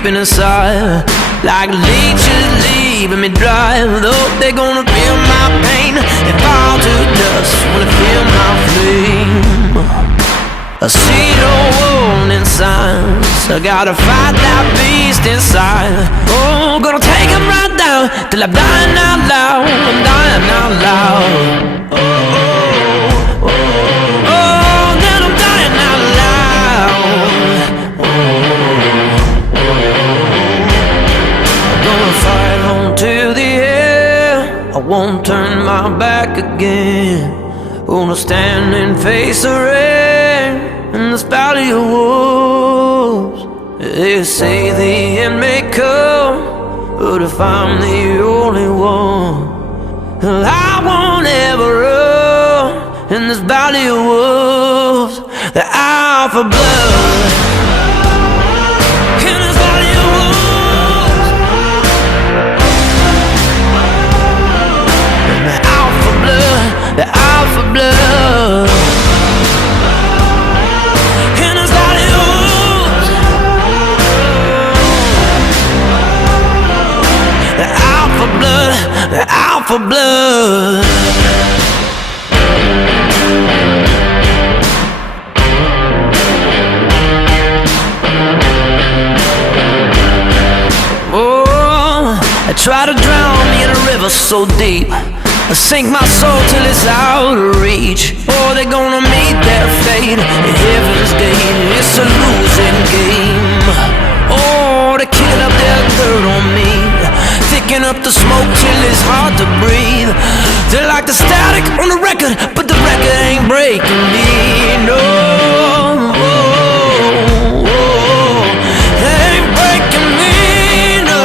creeping inside, like leeches leaving me dry. Though they're gonna feel my pain and fall to dust when they feel my flame. I see no warning signs, I gotta fight that beast inside. Oh, gonna take him right down till I'm dying out loud. I'm dying out loud. Oh, oh, oh, oh, then I'm dying out loud. Oh, oh, I'm gonna fight on till the end. I won't turn my back again. Gonna stand and face the rain in this valley of wolves. They say the end may come, but if I'm the only one, I won't ever run in this valley of wolves. The hour for blood in this valley of wolves. And the hour for blood, the hour for blood. They're out for blood. Oh, I try to drown me in a river so deep, I sink my soul till it's out of reach. Oh, they're gonna meet their fate at heaven's gate. It's a losing game. Oh, they kick up their dirt on me, thicken up the smoke till it's hard to breathe. They're like the static on the record, but the record ain't breaking me. No, they ain't breaking me. No,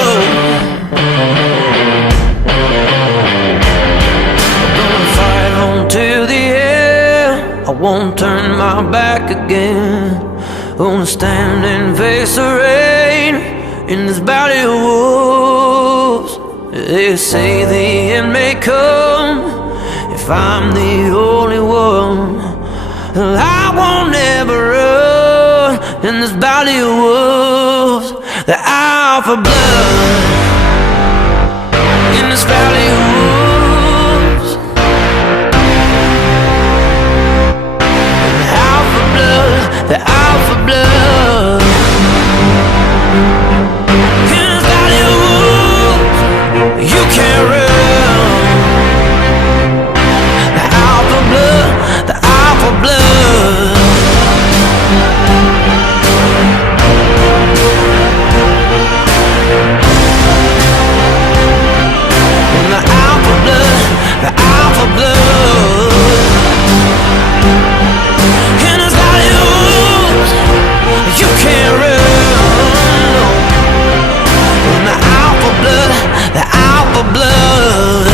I'm gonna fight on till the end. I won't turn my back again. Gonna stand and face the rain in this valley of wolves. They say the end may come if I'm the only one. I won't ever run in this valley of wolves. The hour for blood in this valley of wolves. The hour for blood, the hour for blood. You can't run. The hour for blood, the hour for blood. The hour for blood, the hour for blood. In this valley of wolves, you can't run. The hour for blood, the hour for blood.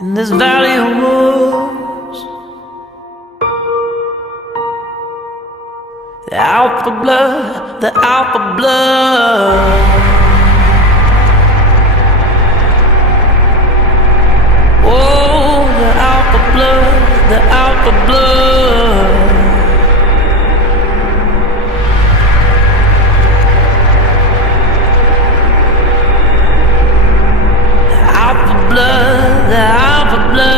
In this valley of wolves, the hour for blood, the hour for blood. Oh, the hour for blood, the hour for blood. The hour for blood, the hour for blood.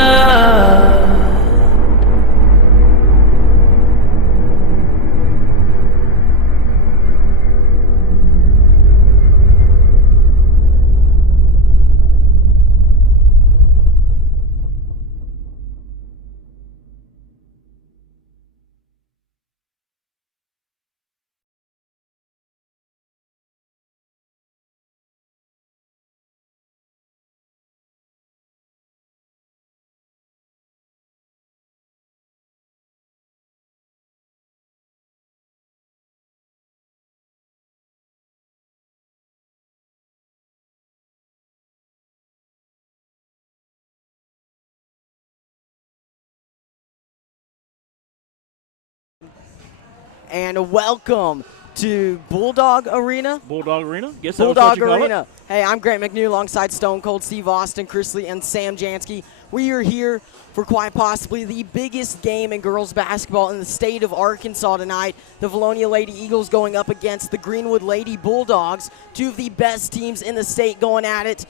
And welcome to Bulldog Arena. Bulldog Arena? Guess Bulldog that was what you Arena. Hey, I'm Grant McNew alongside Stone Cold Steve Austin, Chris Lee, and Sam Jansky. We are here for quite possibly the biggest game in girls basketball in the state of Arkansas tonight. The Vilonia Lady Eagles going up against the Greenwood Lady Bulldogs, two of the best teams in the state going at it,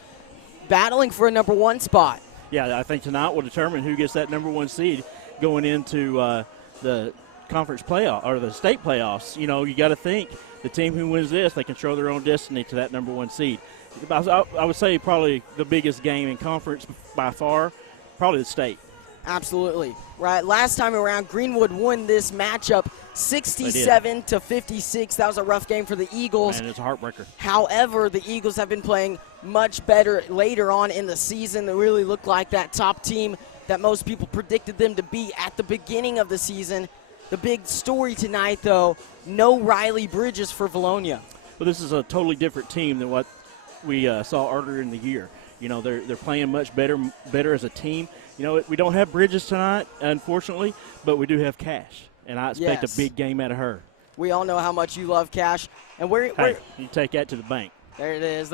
battling for a #1 spot. Yeah, I think tonight will determine who gets that #1 seed going into the conference playoff or the state playoffs. You know, you got to think the team who wins this, they control their own destiny to that #1 seed. I would say probably the biggest game in conference by far, probably the state. Absolutely. Right. Last time around, Greenwood won this matchup 67-56. That was a rough game for the Eagles. Man, it's a heartbreaker. However, the Eagles have been playing much better later on in the season. They really look like that top team that most people predicted them to be at the beginning of the season. The big story tonight, though, no Riley Bridges for Vilonia. Well, this is a totally different team than what we saw earlier in the year. You know, they're playing much better as a team. You know, we don't have Bridges tonight, unfortunately, but we do have Cash, and I expect a big game out of her. We all know how much you love Cash, and you take that to the bank. There it is,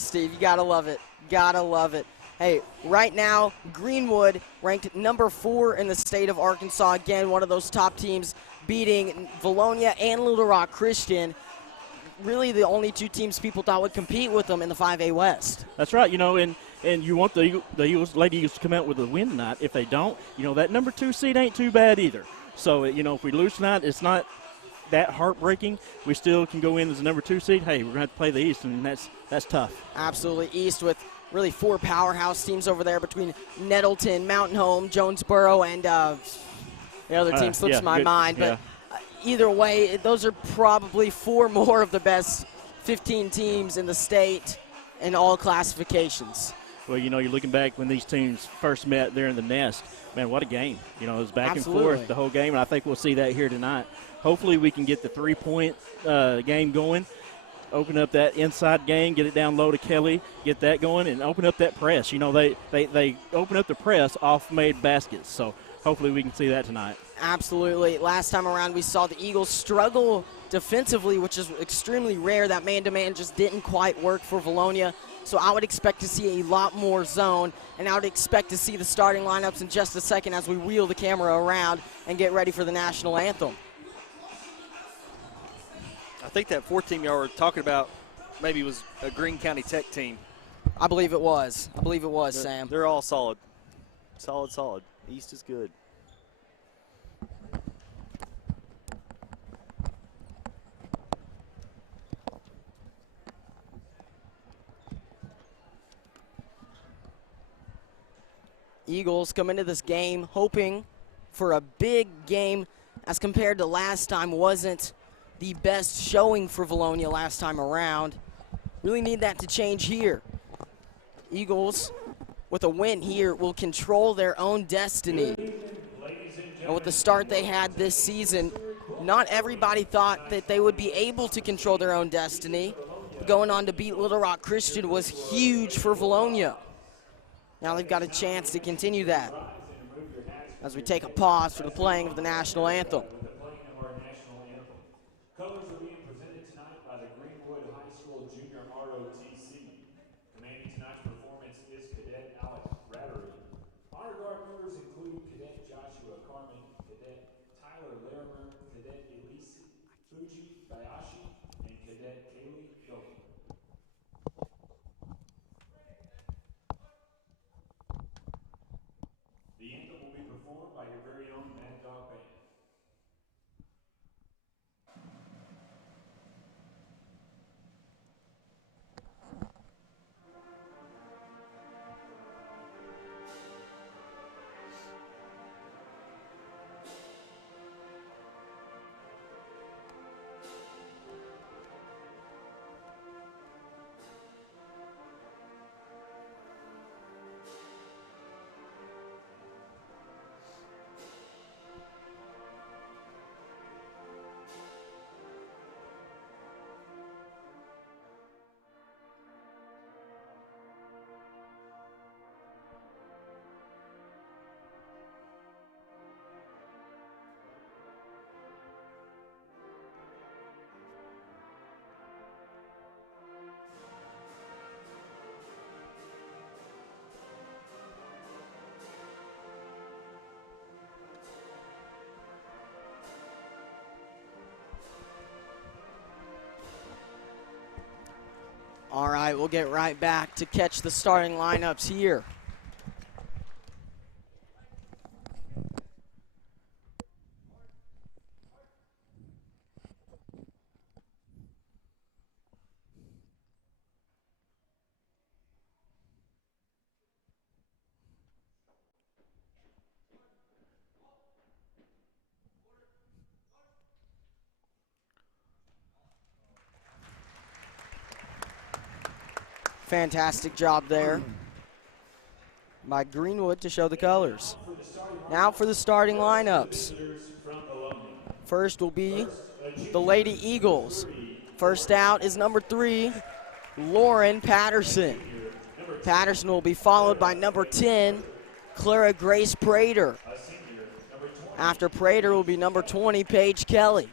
Steve. You gotta love it. Gotta love it. Hey, right now, Greenwood ranked #4 in the state of Arkansas. Again, one of those top teams, beating Vilonia and Little Rock Christian. Really the only two teams people thought would compete with them in the 5A West. That's right, you know, and you want the Eagles, Lady Eagles to come out with a win tonight. If they don't, you know, that #2 seed ain't too bad either. So, you know, if we lose tonight, it's not that heartbreaking. We still can go in as a #2 seed. Hey, we're going to have to play the East, and that's tough. Absolutely. East with really 4 powerhouse teams over there between Nettleton, Mountain Home, Jonesboro, and the other team slips my mind. But either way, those are probably 4 more of the best 15 teams in the state in all classifications. Well, you know, you're looking back when these teams first met there in the Nest. Man, what a game. You know, it was back and forth the whole game, and I think we'll see that here tonight. Hopefully we can get the 3-point game going, open up that inside game, get it down low to Kelly, get that going, and open up that press. You know, they open up the press off made baskets, so hopefully we can see that tonight. Absolutely. Last time around we saw the Eagles struggle defensively, which is extremely rare. That man-to-man just didn't quite work for Vilonia. So I would expect to see a lot more zone, and I would expect to see the starting lineups in just a second as we wheel the camera around and get ready for the national anthem. I think that 4th team y'all were talking about maybe was a Greene County Tech team. I believe it was. Sam. They're all solid. Solid. East is good. Eagles come into this game hoping for a big game as compared to last time. Wasn't the best showing for Vilonia last time around. Really need that to change here. Eagles, with a win here, will control their own destiny. And with the start they had this season, not everybody thought that they would be able to control their own destiny. Going on to beat Little Rock Christian was huge for Vilonia. Now they've got a chance to continue that as we take a pause for the playing of the national anthem. Colors are being presented tonight by the Greenwood High School Junior ROTC. Commanding tonight's performance is Cadet Alex Rattery. Honor Guard members include Cadet Joshua Carmen, Cadet Tyler Larimer, Cadet Elise Fuji Bayashi, and Cadet Kaylee Hilton. The anthem will be performed by your very own Mad Dog Band. All right, we'll get right back to catch the starting lineups here. Fantastic job there by Greenwood to show the colors. Now for the starting lineups. First will be the Lady Eagles. First out is number 3, Lauren Patterson. Patterson will be followed by number 10, Clara Grace Prater. After Prater will be number 20, Paige Kelly.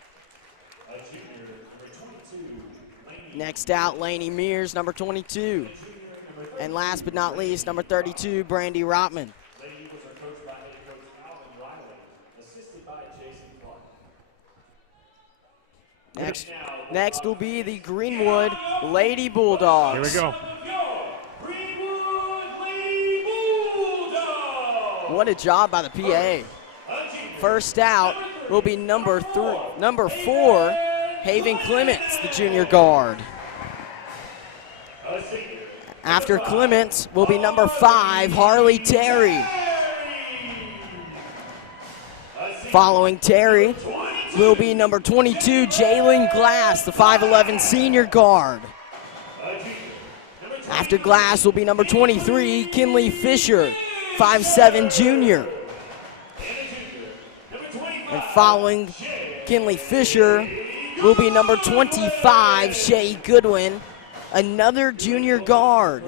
Next out, Lainey Mears, number 22. And last but not least, number 32, Brandy Rotman. Lady Eagles are coached by head coach Alvin Riley, assisted by Jason Clark. Next will be the Greenwood Lady Bulldogs. Here we go. Greenwood Lady Bulldogs. What a job by the PA. First out will be number 4, Haven Clements, the junior guard. After Clements will be number 5, Harley Terry. Following Terry will be number 22, Jalen Glass, the 5'11 senior guard. After Glass will be number 23, Kinley Fisher, 5'7 junior. And following Kinley Fisher will be number 25, Shay Goodwin, another junior guard.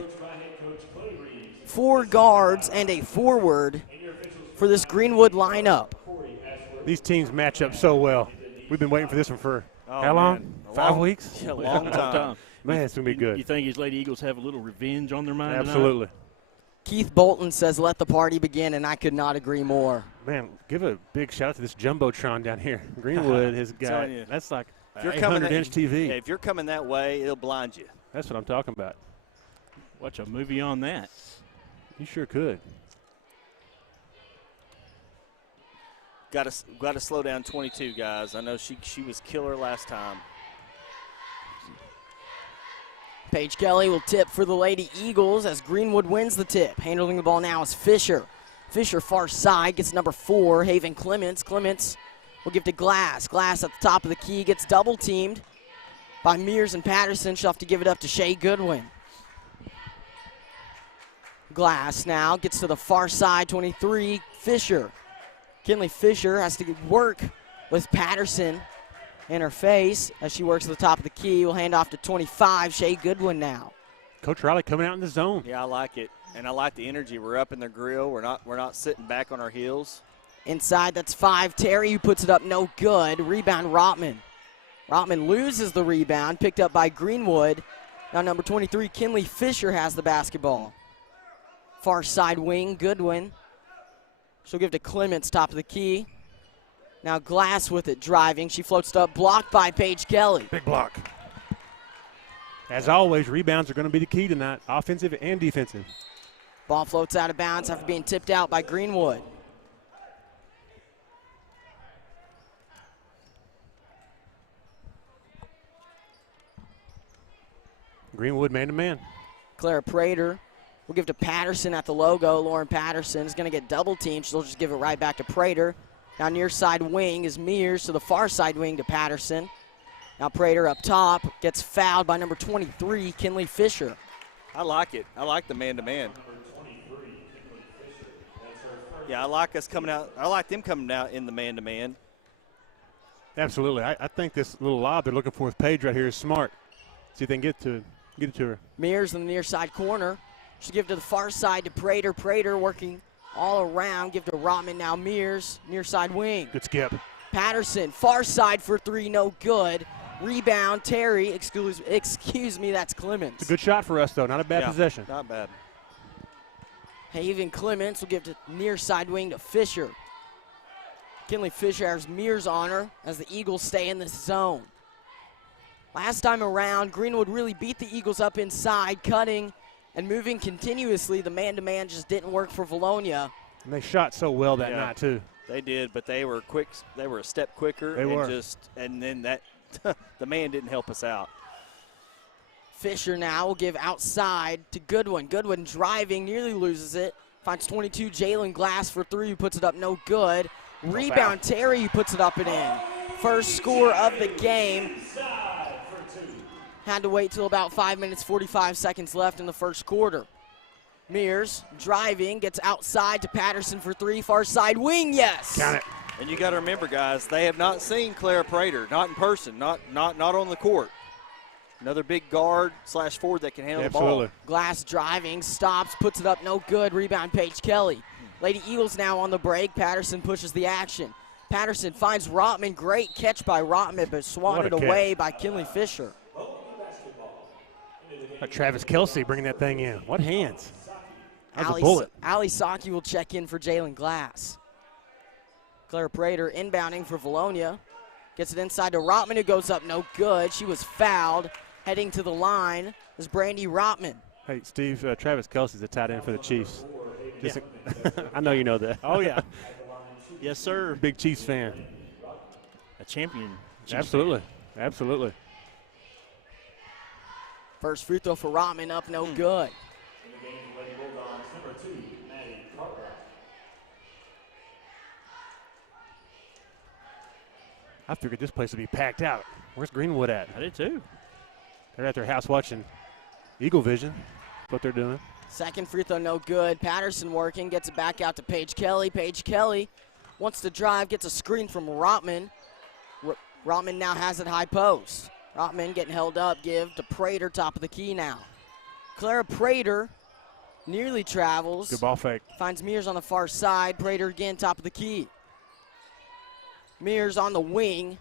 4 guards and a forward for this Greenwood lineup. These teams match up so well. We've been waiting for this one for how long? 5 weeks? Yeah, long time. Man, it's going to be good. You think his Lady Eagles have a little revenge on their mind Absolutely. Keith Bolton says, let the party begin, and I could not agree more. Man, give a big shout out to this Jumbotron down here. Greenwood has got, telling you. that's like If you're coming 800-inch TV. Yeah, if you're coming that way, it'll blind you. That's what I'm talking about. Watch a movie on that. You sure could. Got to slow down 22, guys. I know she was killer last time. Paige Kelly will tip for the Lady Eagles as Greenwood wins the tip. Handling the ball now is Fisher. Fisher far side gets number 4, Haven Clements. Clements will give to Glass. Glass at the top of the key gets double teamed by Mears and Patterson. She'll have to give it up to Shay Goodwin. Glass now gets to the far side, 23, Fisher. Kinley Fisher has to work with Patterson in her face as she works at the top of the key. We'll hand off to 25, Shay Goodwin now. Coach Riley coming out in the zone. Yeah, I like it, and I like the energy. We're up in the grill. We're not sitting back on our heels. Inside, that's 5, Terry, who puts it up no good. Rebound, Rotman. Rotman loses the rebound, picked up by Greenwood. Now number 23, Kinley Fisher has the basketball. Far side wing, Goodwin. She'll give to Clements, top of the key. Now Glass with it, driving. She floats it up, blocked by Paige Kelly. Big block. As always, rebounds are going to be the key tonight, offensive and defensive. Ball floats out of bounds after being tipped out by Greenwood. Greenwood man-to-man. Clara Prater will give to Patterson at the logo. Lauren Patterson is going to get double teamed. She'll just give it right back to Prater. Now near side wing is Mears to the far side wing to Patterson. Now Prater up top gets fouled by number 23, Kinley Fisher. I like it. I like the man-to-man. Yeah, I like us coming out. I like them coming out in the man-to-man. Absolutely. I think this little lob they're looking for with Paige right here is smart. See if they can get it to her. Mears in the near side corner. She'll give to the far side to Prater. Prater working all around. Give to Rotman, now Mears, near side wing. Good skip. Patterson, far side for 3, no good. Rebound, Terry, excuse me, that's Clements. It's a good shot for us, though. Not a bad possession. Not bad. Haven Clements will give to near side wing to Fisher. Kinley Fisher has Mears on her as the Eagles stay in this zone. Last time around, Greenwood really beat the Eagles up inside, cutting and moving continuously. The man-to-man just didn't work for Vilonia. And they shot so well that night, too. They did, but they were quick. They were a step quicker. They were. And then that the man didn't help us out. Fisher now will give outside to Goodwin. Goodwin driving, nearly loses it. Finds 22, Jalen Glass for 3, who puts it up no good. Rebound, Terry, who puts it up and in. First score of the game. Had to wait till about 5 minutes, 45 seconds left in the first quarter. Mears driving, gets outside to Patterson for 3, far side wing, yes. Count it. And you got to remember, guys, they have not seen Clara Prater, not in person, not on the court. Another big guard / forward that can handle the ball. Glass driving, stops, puts it up, no good. Rebound, Paige Kelly. Lady Eagles now on the break. Patterson pushes the action. Patterson finds Rotman. Great catch by Rotman, but swatted away by Kinley Fisher. Travis Kelsey bringing that thing in. What hands? That's a bullet. Ali Saki will check in for Jalen Glass. Clara Prater inbounding for Vilonia. Gets it inside to Rotman, who goes up no good. She was fouled. Heading to the line is Brandy Rotman. Hey, Steve, Travis Kelsey's the tight end for the Chiefs. I know you know that. Oh, yeah. Yes, sir. Big Chiefs fan. A champion. Absolutely. Absolutely. First free throw for Rotman up no good. I figured this place would be packed out. Where's Greenwood at? I did too. They're at their house watching Eagle Vision. That's what they're doing. Second free throw no good. Patterson working, gets it back out to Paige Kelly. Paige Kelly wants to drive, gets a screen from Rotman. Rotman now has it high post. Rotman getting held up, give to Prater, top of the key now. Clara Prater nearly travels. Good ball fake. Finds Mears on the far side. Prater again, top of the key. Mears on the wing.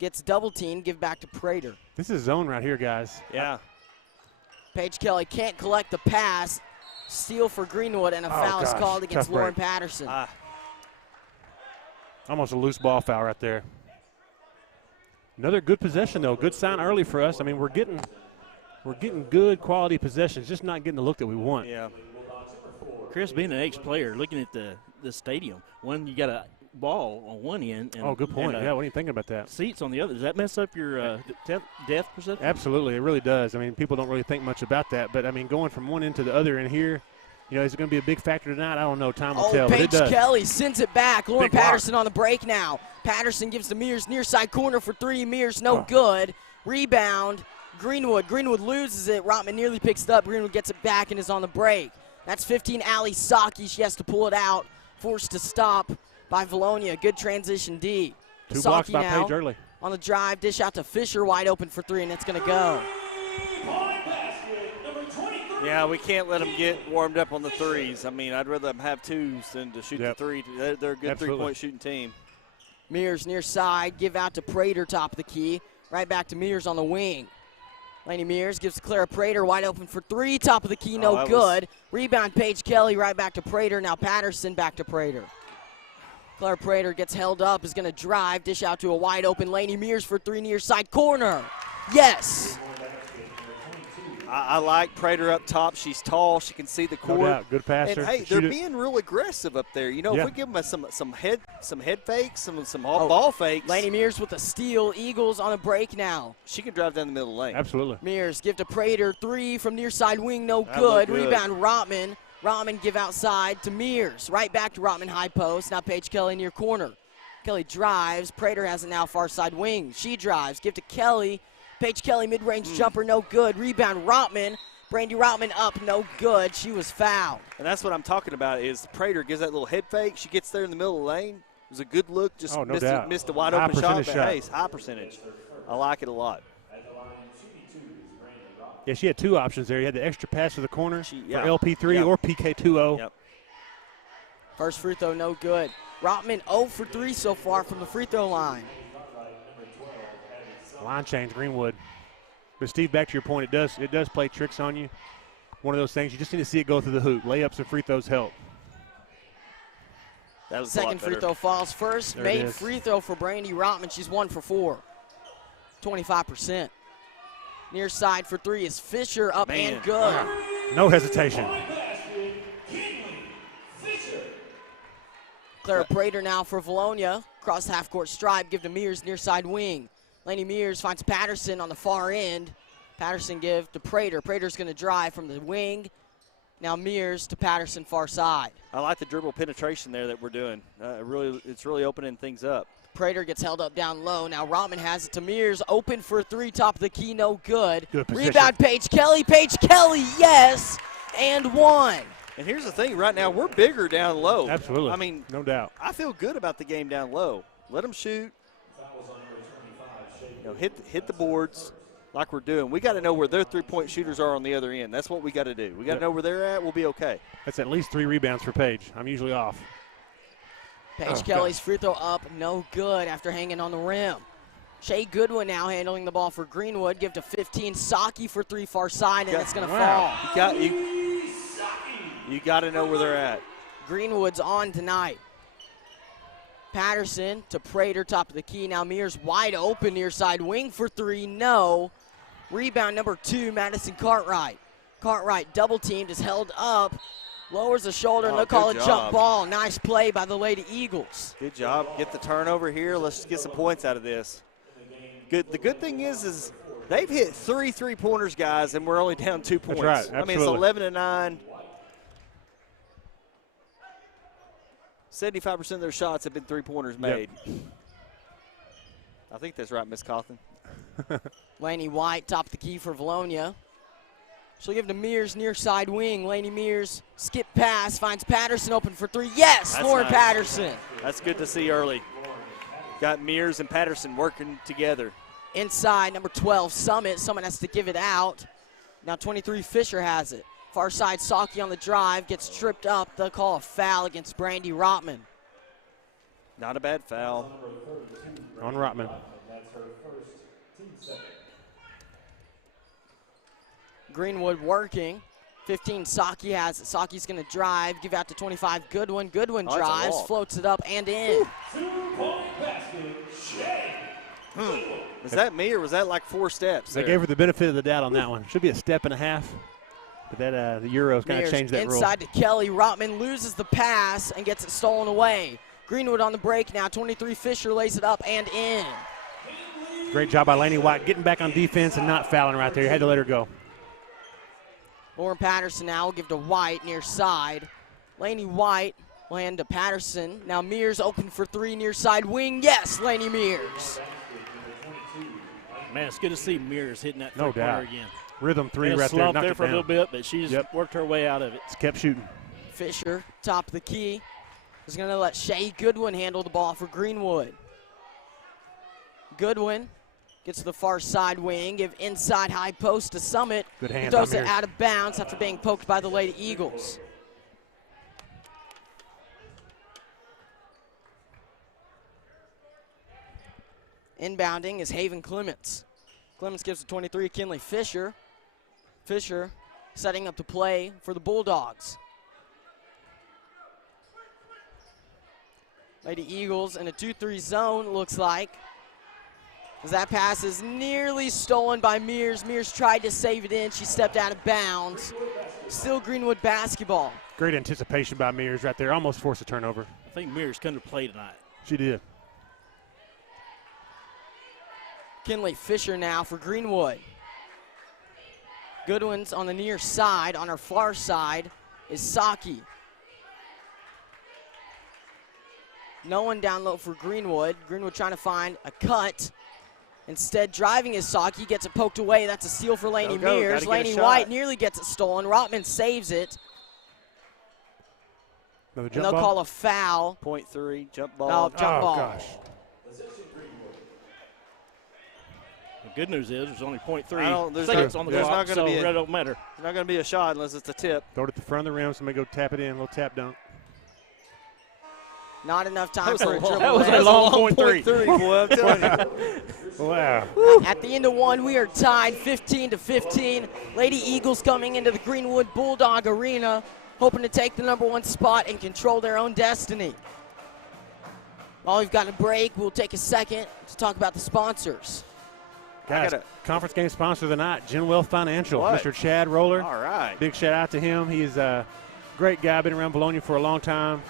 Gets double teamed, give back to Prater. This is zone right here, guys. Yeah. Paige Kelly can't collect the pass. Steal for Greenwood, and a foul is called against Lauren Patterson. Almost a loose ball foul right there. Another good possession, though. Good sign early for us. I mean, we're getting good quality possessions, just not getting the look that we want. Yeah. Chris, being an ex-player, looking at the stadium, when you got a ball on one end. And, good point. Yeah, what are you thinking about that? Seats on the other. Does that mess up your depth perception? Absolutely, it really does. I mean, people don't really think much about that, but I mean, going from one end to the other in here, is it going to be a big factor tonight? I don't know. Time will tell. Paige but it does. Kelly sends it back. Lauren Patterson on the break now. Patterson gives to Mears near side corner for 3. Mears no good. Rebound. Greenwood. Greenwood loses it. Rotman nearly picks it up. Greenwood gets it back and is on the break. That's 15. Ali Saki. She has to pull it out. Forced to stop by Vilonia. Good transition D. 2 blocks by Paige early. On the drive, dish out to Fisher, wide open for 3, and it's going to go. Yeah, we can't let them get warmed up on the threes. I mean, I'd rather them have 2s than to shoot the 3. They're a good three-point shooting team. Mears near side, give out to Prater, top of the key. Right back to Mears on the wing. Laney Mears gives to Clara Prater, wide open for 3, top of the key, no good. Rebound, Paige Kelly, right back to Prater. Now Patterson back to Prater. Clara Prater gets held up, is going to drive, dish out to a wide open Laney Mears for 3 near side corner. Yes. I like Prater up top. She's tall. She can see the court. No doubt. Good passer. And, hey, they're being real aggressive up there. If we give them some head fakes, some ball fakes. Laney Mears with a steal. Eagles on a break now. She can drive down the middle of the lane. Absolutely. Mears give to Prater. 3 from near side wing, no good. Rebound, Rotman. Rotman give outside to Mears. Right back to Rotman, high post. Now Paige Kelly near corner. Kelly drives. Prater has it now far side wing. She drives. Give to Kelly. Paige Kelly mid-range jumper, no good. Rebound, Rotman. Brandy Rotman up, no good. She was fouled. And that's what I'm talking about is Prater gives that little head fake. She gets there in the middle of the lane. It was a good look. Just missed a wide open shot. But hey, it's high percentage. I like it a lot. Yeah, she had 2 options there. You had the extra pass to the corner for LP3 or PK2-0. Yep. First free throw, no good. Rotman 0 for 3 so far from the free throw line. Line change, Greenwood. But Steve, back to your point, it does play tricks on you. One of those things you just need to see it go through the hoop. Layups and free throws help. Second free throw falls first. Made free throw for Brandy Rotman. She's 1 for 4. 25%. Near side for three is Fisher, up Man. and good. No hesitation. Clara Prater now for Vilonia. Cross the half-court stripe, give to Mears, near side wing. Laney Mears finds Patterson on the far end. Patterson give to Prater. Prater's going to drive from the wing. Now Mears to Patterson, far side. I like the dribble penetration there that we're doing. It's really opening things up. Prater gets held up down low. Now Rotman has it to Mears. Open for three, top of the key, no good. Good position. Rebound, Paige Kelly. Paige Kelly, yes, and one. And here's the thing, right now, we're bigger down low. Absolutely. I mean, no doubt. I feel good about the game down low. Let them shoot. Hit the boards like we're doing. We got to know where their three-point shooters are on the other end. That's what we got to do. We got to know where they're at. We'll be okay. That's at least 3 rebounds for Paige. I'm usually off. Paige Kelly's free throw up, no good after hanging on the rim. Shea Goodwin now handling the ball for Greenwood. Give to 15. Saki for three, far side, and it's going to fall. You got to know where they're at. Greenwood's on tonight. Patterson to Prater, top of the key. Now Mears wide open near side wing for three, no. Rebound number 2, Madison Cartwright. Cartwright double teamed, is held up, lowers the shoulder, and they'll call it jump ball. Nice play by the Lady Eagles. Good job. Get the turnover here. Let's get some points out of this. Good. The good thing is they've hit 3 3-pointers, guys, and we're only down 2 points. That's right. I mean, it's 11-9. 75% of their shots have been 3-pointers made. Yep. I think that's right, Miss Cawthon. Laney White, top of the key for Vilonia. She'll give to Mears, near side wing. Laney Mears, skip pass, finds Patterson open for three. Yes, Lauren nice. Patterson. That's good to see early. Got Mears and Patterson working together. Inside, number 12, Summit. Summit has to give it out. Now 23, Fisher has it. Far side, Saki on the drive, gets tripped up. They'll call a foul against Brandy Rotman. Not a bad foul. On Rotman. Greenwood working. 15, Saki has it. Saki's going to drive, give out to 25, Goodwin. Goodwin drives, floats it up and in. Was that me or was that like 4 steps? They gave her the benefit of the doubt on that one. Should be a step and a half. But that the Euros kind of changed that rule. Inside to Kelly. Rotman loses the pass and gets it stolen away. Greenwood on the break now. 23, Fisher lays it up and in. Great job by Laney White getting back on defense and not fouling right there. You had to let her go. Lauren Patterson now will give to White near side. Laney White will hand to Patterson. Now Mears open for three, near side wing. Yes, Laney Mears. Man, it's good to see Mears hitting that no doubt again. Rhythm three right there. Slumped there for a little bit, but she's worked her way out of it. Just kept shooting. Fisher, top of the key, is going to let Shea Goodwin handle the ball for Greenwood. Goodwin gets to the far side wing, give inside high post to Summit. Good hand. He throws it out of bounds after being poked by the Lady Eagles. Inbounding is Haven Clements. Clements gives to 23, Kinley Fisher. Fisher setting up to play for the Bulldogs. Lady Eagles in a 2-3 zone, looks like. As that pass is nearly stolen by Mears. Mears tried to save it in. She stepped out of bounds. Still Greenwood basketball. Great anticipation by Mears right there. Almost forced a turnover. I think Mears couldn't play tonight. She did. Kinley Fisher now for Greenwood. Goodwin's on the near side. On her far side is Saki. No one down low for Greenwood. Greenwood trying to find a cut. Instead, driving is Saki. Gets it poked away. That's a steal for Laney Mears. Laney White nearly gets it stolen. Rotman saves it. Another jump and they'll ball. call a foul. .3, jump ball. No, jump ball. Gosh. The good news is there's only .3 seconds on the clock, so it don't matter. It's not going to be a shot unless it's a tip. Throw it at the front of the rim. Somebody go tap it in. A little tap dunk. Not enough time for a dribble. That was a long .3. Boy, I'm telling you. Wow. At the end of one, we are tied 15-15. Lady Eagles coming into the Greenwood Bulldog Arena, hoping to take the #1 spot and control their own destiny. While we've got a break, we'll take a second to talk about the sponsors. Guys, conference game sponsor of the night, Genwealth Financial. What? Mr. Chad Roller. All right. Big shout out to him. He's a great guy, been around Vilonia for a long time.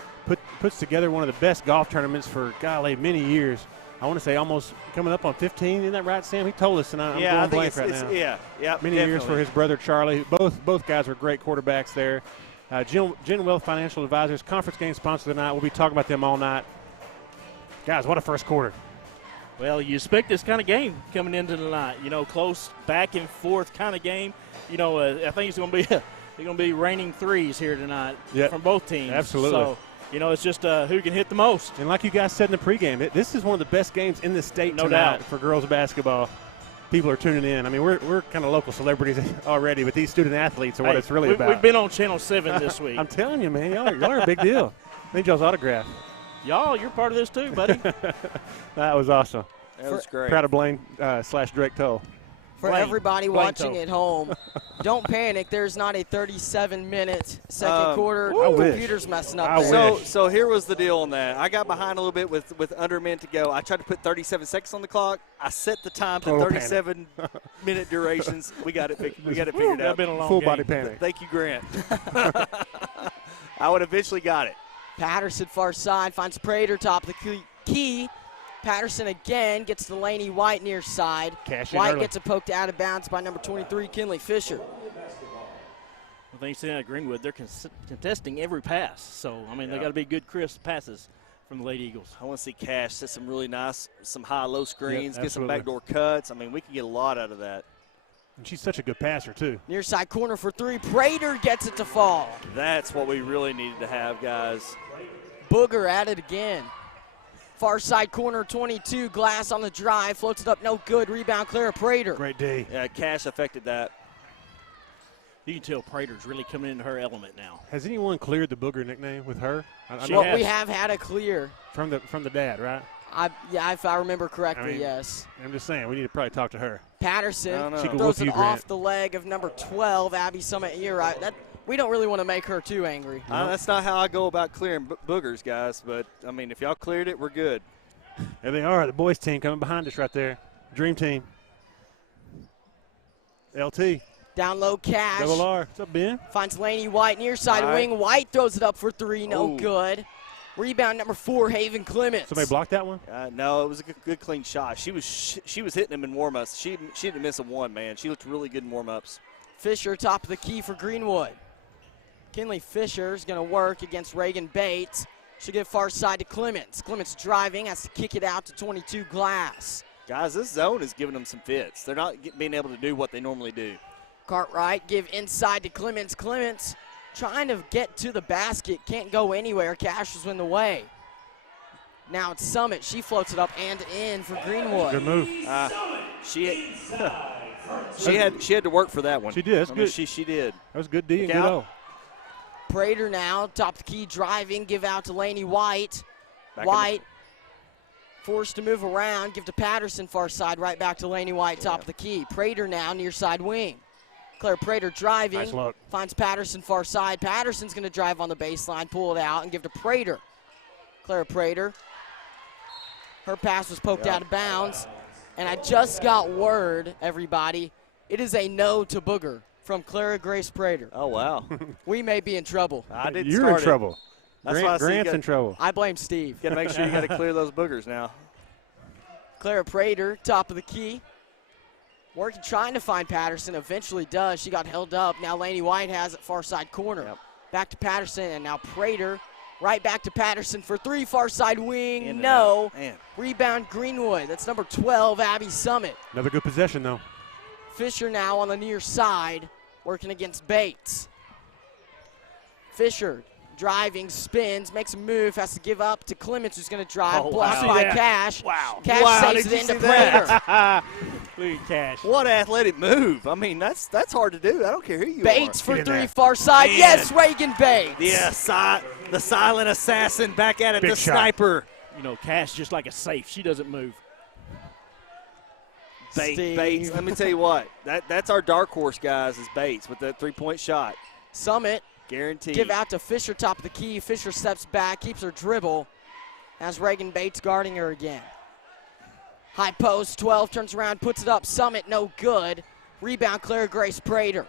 Puts together one of the best golf tournaments for, golly, many years. I want to say almost coming up on 15. Isn't that right, Sam? He told us, and I'm going blank right now. Many years for his brother Charlie. Both guys were great quarterbacks there. Genwealth Financial Advisors, conference game sponsor tonight. We'll be talking about them all night. Guys, what a first quarter. Well, you expect this kind of game coming into tonight. Close, back and forth kind of game. I think it's going to be raining threes here tonight from both teams. Absolutely. So, it's just who can hit the most. And like you guys said in the pregame, this is one of the best games in the state no tonight doubt. for girls basketball. People are tuning in. I mean, we're kind of local celebrities already, but these student athletes are what it's really about. We've been on Channel 7 this week. I'm telling you, man, y'all are a big deal. I need y'all's autograph. Y'all, you're part of this too, buddy. That was awesome. That was great. Proud of Blaine / Drake Toll. For everybody watching at home, don't panic. There's not a 37-minute second quarter. Computer's messing up there. So here was the deal on that. I got behind a little bit with under a minute to go. I tried to put 37 seconds on the clock. I set the time to 37-minute durations. We got it figured out. That's been a long Full game. body panic. Thank you, Grant. I would eventually got it. Patterson far side finds Prater top of the key. Patterson again gets to Laney White near side. White gets it poked out of bounds by number 23, Kinley Fisher. Well, thanks to Greenwood, they're contesting every pass. So, they got to be good, crisp passes from the Lady Eagles. I want to see Cash set some really nice, some high-low screens, get some absolutely. backdoor cuts. We can get a lot out of that. And she's such a good passer, too. Near side corner for three. Prater gets it to fall. That's what we really needed to have, guys. Booger at it again. Far side corner, 22, Glass on the drive, floats it up, no good. Rebound, Clara Prater. Great D. Yeah, Cash affected that. You can tell Prater's really coming into her element now. Has anyone cleared the Booger nickname with her? We have had a clear. From the dad, right? If I remember correctly, yes. I'm just saying, we need to probably talk to her. Patterson She can throws whoop it you, off the leg of number 12, Abby Summit. You're right. We don't really want to make her too angry. That's not how I go about clearing boogers, guys. But, if y'all cleared it, we're good. There they are, the boys team coming behind us right there. Dream team. LT. Down low, Cash. Double R. What's up, Ben? Finds Laney White near side wing. White throws it up for three. No good. Rebound number 4, Haven Clements. Somebody blocked that one? No, it was a good clean shot. She was hitting him in warm-ups. She didn't miss a one, man. She looked really good in warm-ups. Fisher top of the key for Greenwood. Kinley Fisher is going to work against Reagan Bates. She'll get far side to Clements. Clements driving, has to kick it out to 22, Glass. Guys, this zone is giving them some fits. They're not being able to do what they normally do. Cartwright give inside to Clements. Clements trying to get to the basket, can't go anywhere. Cash was in the way. Now it's Summit. She floats it up and in for Greenwood. Good move. She had to work for that one. She did. That's good. She did. That was good D and good O. Prater now, top of the key, driving, give out to Laney White. White forced to move around, give to Patterson far side, right back to Laney White, top of the key. Prater now, near side wing. Claire Prater driving, nice look. Finds Patterson far side. Patterson's going to drive on the baseline, pull it out, and give to Prater. Claire Prater. Her pass was poked out of bounds. And I just got word, everybody, it is a no to Booger from Clara Grace Prater. Oh, wow. We may be in trouble. You're in trouble. That's Grant's in trouble. I blame Steve. You got to make sure you got to clear those boogers now. Clara Prater, top of the key. Working, trying to find Patterson. Eventually does. She got held up. Now Laney White has it far side corner. Back to Patterson, and now Prater. Right back to Patterson for three. Far side wing. No. Rebound Greenwood. That's number 12, Abby Summit. Another good possession, though. Fisher now on the near side, working against Bates. Fisher driving, spins, makes a move, has to give up to Clements, who's going to drive, blocked by Cash. Wow. Cash saves it into Prater. Look at Cash. What athletic move. That's hard to do. I don't care who you Bates are. for three, far side. Man. Yes, Reagan Bates. Yeah, the silent assassin back at it, Big the shot. sniper. Cash just like a safe. She doesn't move. Bates, let me tell you what. That's our dark horse, guys, is Bates with that three-point shot. Summit. Guaranteed. Give out to Fisher, top of the key. Fisher steps back, keeps her dribble. Has Reagan Bates guarding her again. High post, 12, turns around, puts it up. Summit, no good. Rebound, Claire Grace Prater.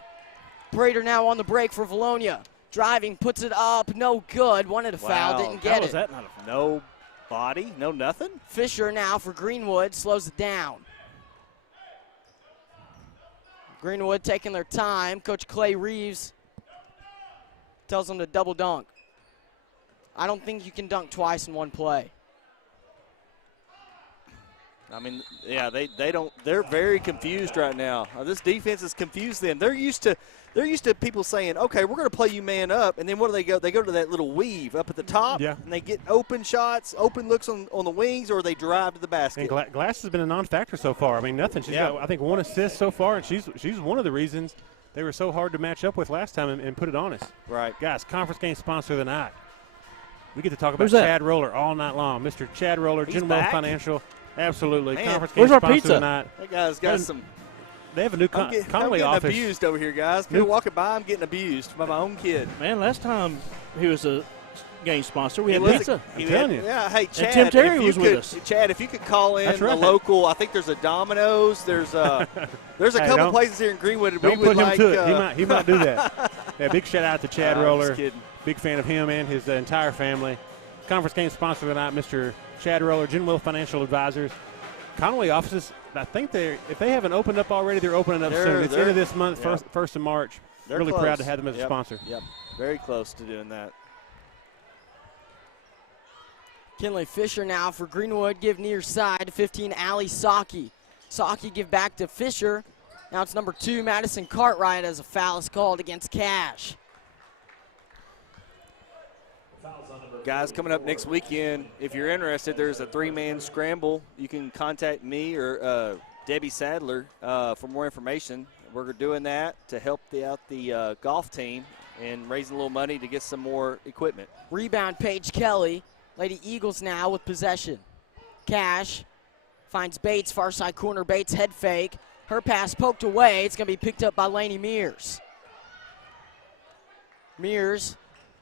Prater now on the break for Vilonia. Driving, puts it up, no good. Wanted a foul, didn't get it. How was that not a foul? No body, no nothing. Fisher now for Greenwood, slows it down. Greenwood taking their time. Coach Clay Reeves tells them to double dunk. I don't think you can dunk twice in one play. I mean, yeah, they're very confused right now. This defense has confused them. They're used to people saying, okay, we're going to play you man up, and then what do they go? They go to that little weave up at the top, and they get open shots, open looks on the wings, or they drive to the basket. And Glass has been a non-factor so far. I mean, nothing. She's got, I think, 1 assist so far, and she's one of the reasons they were so hard to match up with last time and put it on us. Right. Guys, conference game sponsor of the night. We get to talk about Chad Roller all night long. Mr. Chad Roller, Genwell Financial. Absolutely. Man, conference game sponsor tonight. That guy's got some. They have a new Conley office. I'm getting abused over here, guys. People walking by, I'm getting abused by my own kid. Man, last time he was a game sponsor, we had pizza. I'm telling you. Yeah, hey, Chad. And Tim Terry was with us. Chad, if you could call in a local, I think there's a Domino's. There's a couple places here in Greenwood. Don't put him to it. He might do that. Yeah, big shout out to Chad Roller. Just kidding. Big fan of him and his entire family. Conference game sponsor tonight, Mr. Chad Roller, Genwell Financial Advisors. Conway offices, I think if they haven't opened up already, they're opening up soon. It's end of this month, 1st of March. Really proud to have them as a sponsor. Yep, very close to doing that. Kinley Fisher now for Greenwood, give near side to 15, Allie Saki. Saki give back to Fisher. Now it's number 2, Madison Cartwright, as a foul is called against Cash. Guys, coming up next weekend, if you're interested, there's a 3-man scramble. You can contact me or Debbie Sadler for more information. We're doing that to help out the golf team and raising a little money to get some more equipment. Rebound, Paige Kelly. Lady Eagles now with possession. Cash finds Bates, far side corner. Bates head fake. Her pass poked away. It's going to be picked up by Lainey Mears. Mears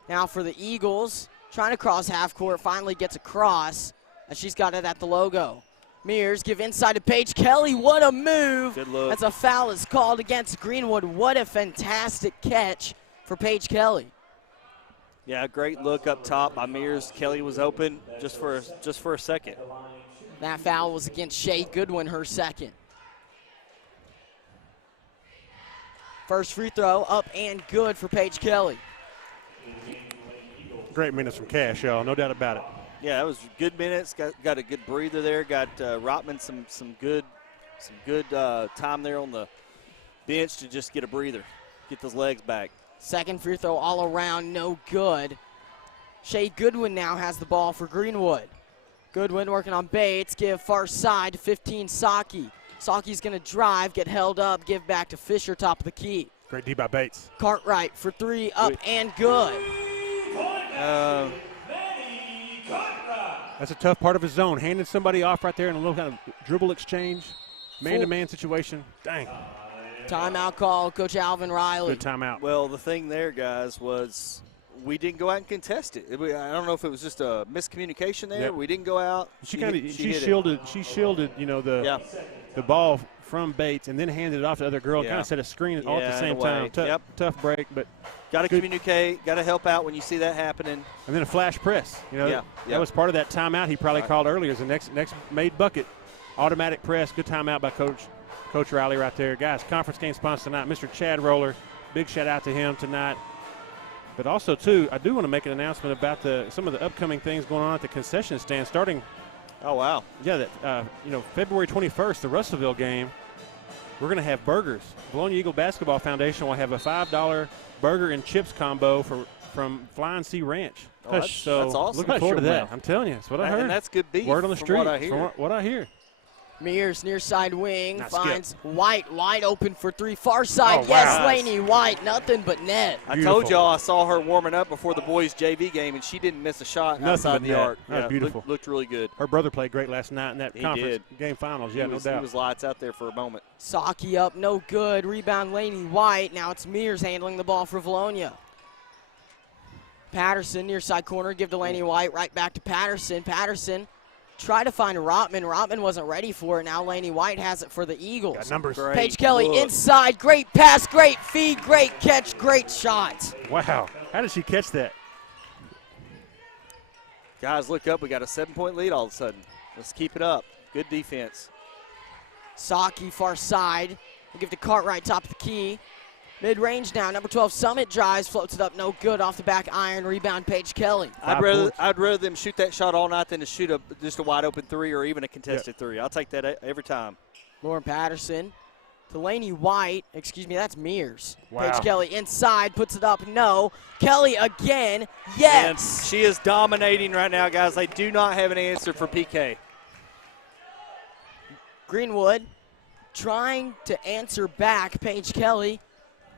now for the Eagles. Trying to cross half court, finally gets across, and she's got it at the logo. Mears give inside to Paige Kelly. What a move. Good look. As a foul is called against Greenwood. What a fantastic catch for Paige Kelly. Yeah, great look up top by Mears. Kelly was open just for a second. That foul was against Shay Goodwin, her second. First free throw up and good for Paige Kelly. Great minutes from Cash, y'all. No doubt about it. Yeah, that was good minutes. Got a good breather there. Got Rotman some good time there on the bench to just get a breather, get those legs back. Second free throw all around, no good. Shay Goodwin now has the ball for Greenwood. Goodwin working on Bates, give far side to 15, Saki. Saki's going to drive, get held up, give back to Fisher, top of the key. Great D by Bates. Cartwright for 3, up and good. That's a tough part of his zone. Handing somebody off right there in a little kind of dribble exchange, man-to-man situation. Dang. Timeout call, Coach Alvin Riley. Good timeout. Well, the thing there, guys, was we didn't go out and contest it. I don't know if it was just a miscommunication there. Yep. We didn't go out. She shielded, you know, the ball from Bates and then handed it off to the other girl. Kind of set a screen all at the same time. Tough break, but got to communicate, got to help out when you see that happening. And then a flash press. You know, that was part of that timeout he probably called earlier. Is the next made bucket, automatic press. Good timeout by Coach Riley right there. Guys, conference game sponsor tonight, Mr. Chad Roller. Big shout out to him tonight. But also, too, I do want to make an announcement about some of the upcoming things going on at the concession stand starting. Oh, wow. Yeah, February 21st, the Russellville game, we're going to have burgers. Vilonia Eagle Basketball Foundation will have a $5 burger and chips combo from Flying Sea Ranch. Oh, that's awesome. Looking forward to that. I'm telling you, that's what I heard. And that's good beef. Word on the street. What I hear. Mears near side wing finds Skip. White wide open for 3, far side. Oh, yes, wow. Laney White, nothing but net. I told y'all I saw her warming up before the boys' JV game, and she didn't miss a shot outside the arc. That was beautiful. Looked really good. Her brother played great last night in that conference game finals. Yeah, no doubt. He was lights out there for a moment. Saki up, no good. Rebound, Laney White. Now it's Mears handling the ball for Vilonia. Patterson near side corner, give to Laney White, right back to Patterson. Patterson try to find Rotman. Rotman wasn't ready for it. Now Laney White has it for the Eagles. Got numbers. Great Paige Kelly look. inside. Great pass, great feed, great catch, great shot. Wow. How did she catch that? Guys, look up. We got a 7-point lead all of a sudden. Let's keep it up. Good defense. Saki far side. We'll give to Cartwright top of the key. Mid-range now. Number 12 Summit drives, floats it up, no good. Off the back iron, rebound Paige Kelly. I'd rather them shoot that shot all night than to shoot just a wide open three or even a contested three. I'll take that every time. Lauren Patterson to Laney White. Excuse me, that's Mears. Wow. Paige Kelly inside, puts it up, no. Kelly again, yes. And she is dominating right now, guys. They do not have an answer for PK. Greenwood trying to answer back. Paige Kelly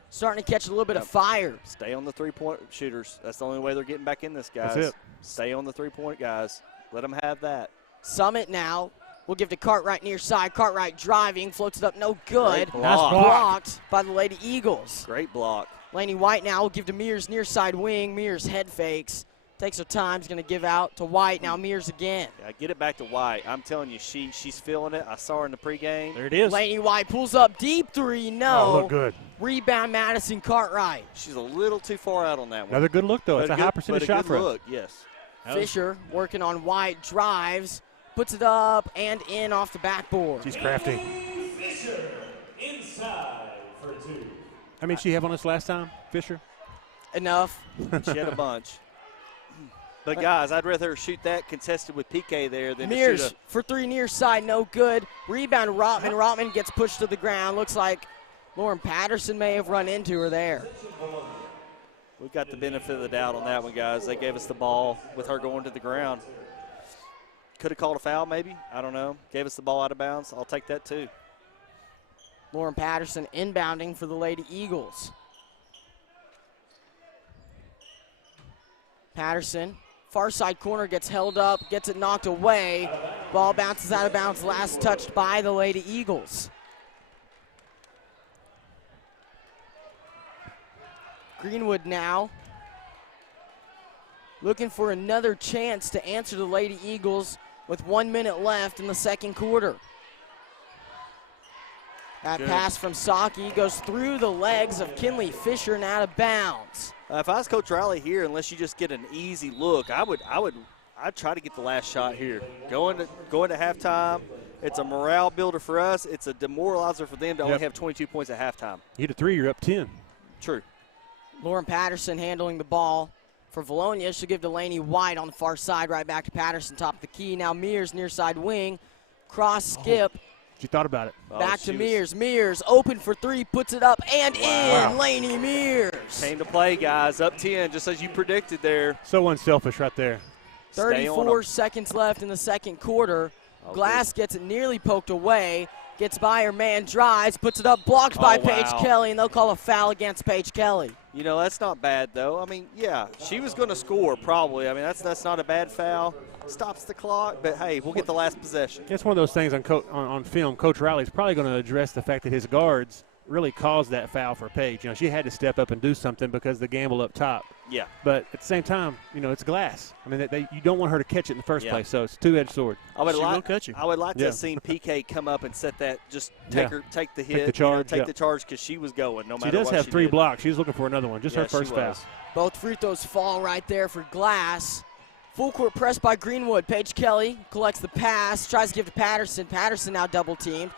starting to catch a little bit of fire. Stay on the three-point shooters. That's the only way they're getting back in this, guys. That's it. Stay on the three-point, guys. Let them have that. Summit now. We'll give to Cartwright near side. Cartwright driving, floats it up, no good. Great block. Blocked by the Lady Eagles. Great block. Laney White now will give to Mears near side wing. Mears head fakes. Takes her time. Is going to give out to White. Now Mears again. Yeah, get it back to White. I'm telling you, she's feeling it. I saw her in the pregame. There it is. Laney White pulls up deep three. No. Oh, look good. Rebound Madison Cartwright. She's a little too far out on that one. Another good look, though. It's But a high percentage shot good for her. look, yes. Fisher working on White. Drives. Puts it up and in off the backboard. She's crafty. Fisher inside for 2. How many did she have on us last time, Fisher? Enough. She had a bunch. But, guys, I'd rather shoot that contested with PK there than to Mears shoot for three near side, no good. Rebound Rotman. Rotman gets pushed to the ground. Looks like Lauren Patterson may have run into her there. We've got the benefit of the doubt on that one, guys. They gave us the ball with her going to the ground. Could have called a foul maybe. I don't know. Gave us the ball out of bounds. I'll take that too. Lauren Patterson inbounding for the Lady Eagles. Patterson, far side corner, gets held up, gets it knocked away. Ball bounces out of bounds, last touched by the Lady Eagles. Greenwood now looking for another chance to answer the Lady Eagles with 1 minute left in the second quarter. That Good. pass from Saki goes through the legs of Kinley Fisher and out of bounds. If I was Coach Riley here, unless you just get an easy look, I'd try to get the last shot here. Going to halftime, it's a morale builder for us. It's a demoralizer for them to only have 22 points at halftime. You hit a three, you're up 10. True. Lauren Patterson handling the ball for Vilonia. She'll give to Laney White on the far side, right back to Patterson, top of the key. Now Mears near side wing, cross skip. She thought about it. Back to Mears. Mears open for three, puts it up and in. Laney Mears. Came to play, guys. Up 10, just as you predicted there. So unselfish right there. Stay on 34 'em. seconds left in the second quarter. Glass gets it nearly poked away. Gets by her man, drives, puts it up, blocked by Paige Kelly, and they'll call a foul against Paige Kelly. You know, that's not bad, though. I mean, yeah, she was going to score probably. I mean, that's not a bad foul. Stops the clock, but, hey, we'll get the last possession. It's one of those things on film. Coach Riley's probably going to address the fact that his guards really caused that foul for Paige. You know, she had to step up and do something because of the gamble up top. Yeah. But at the same time, you know, it's glass. I mean, you don't want her to catch it in the first place, so it's a two-edged sword. I would She will like catch you. I would like to have seen PK come up and set that, just take the hit, the charge, take the charge because she was going no matter what. She does have three did. blocks. She's looking for another one. Just her first foul. Both free throws fall right there for Glass. Full court press by Greenwood. Paige Kelly collects the pass, tries to give to Patterson. Patterson now double teamed.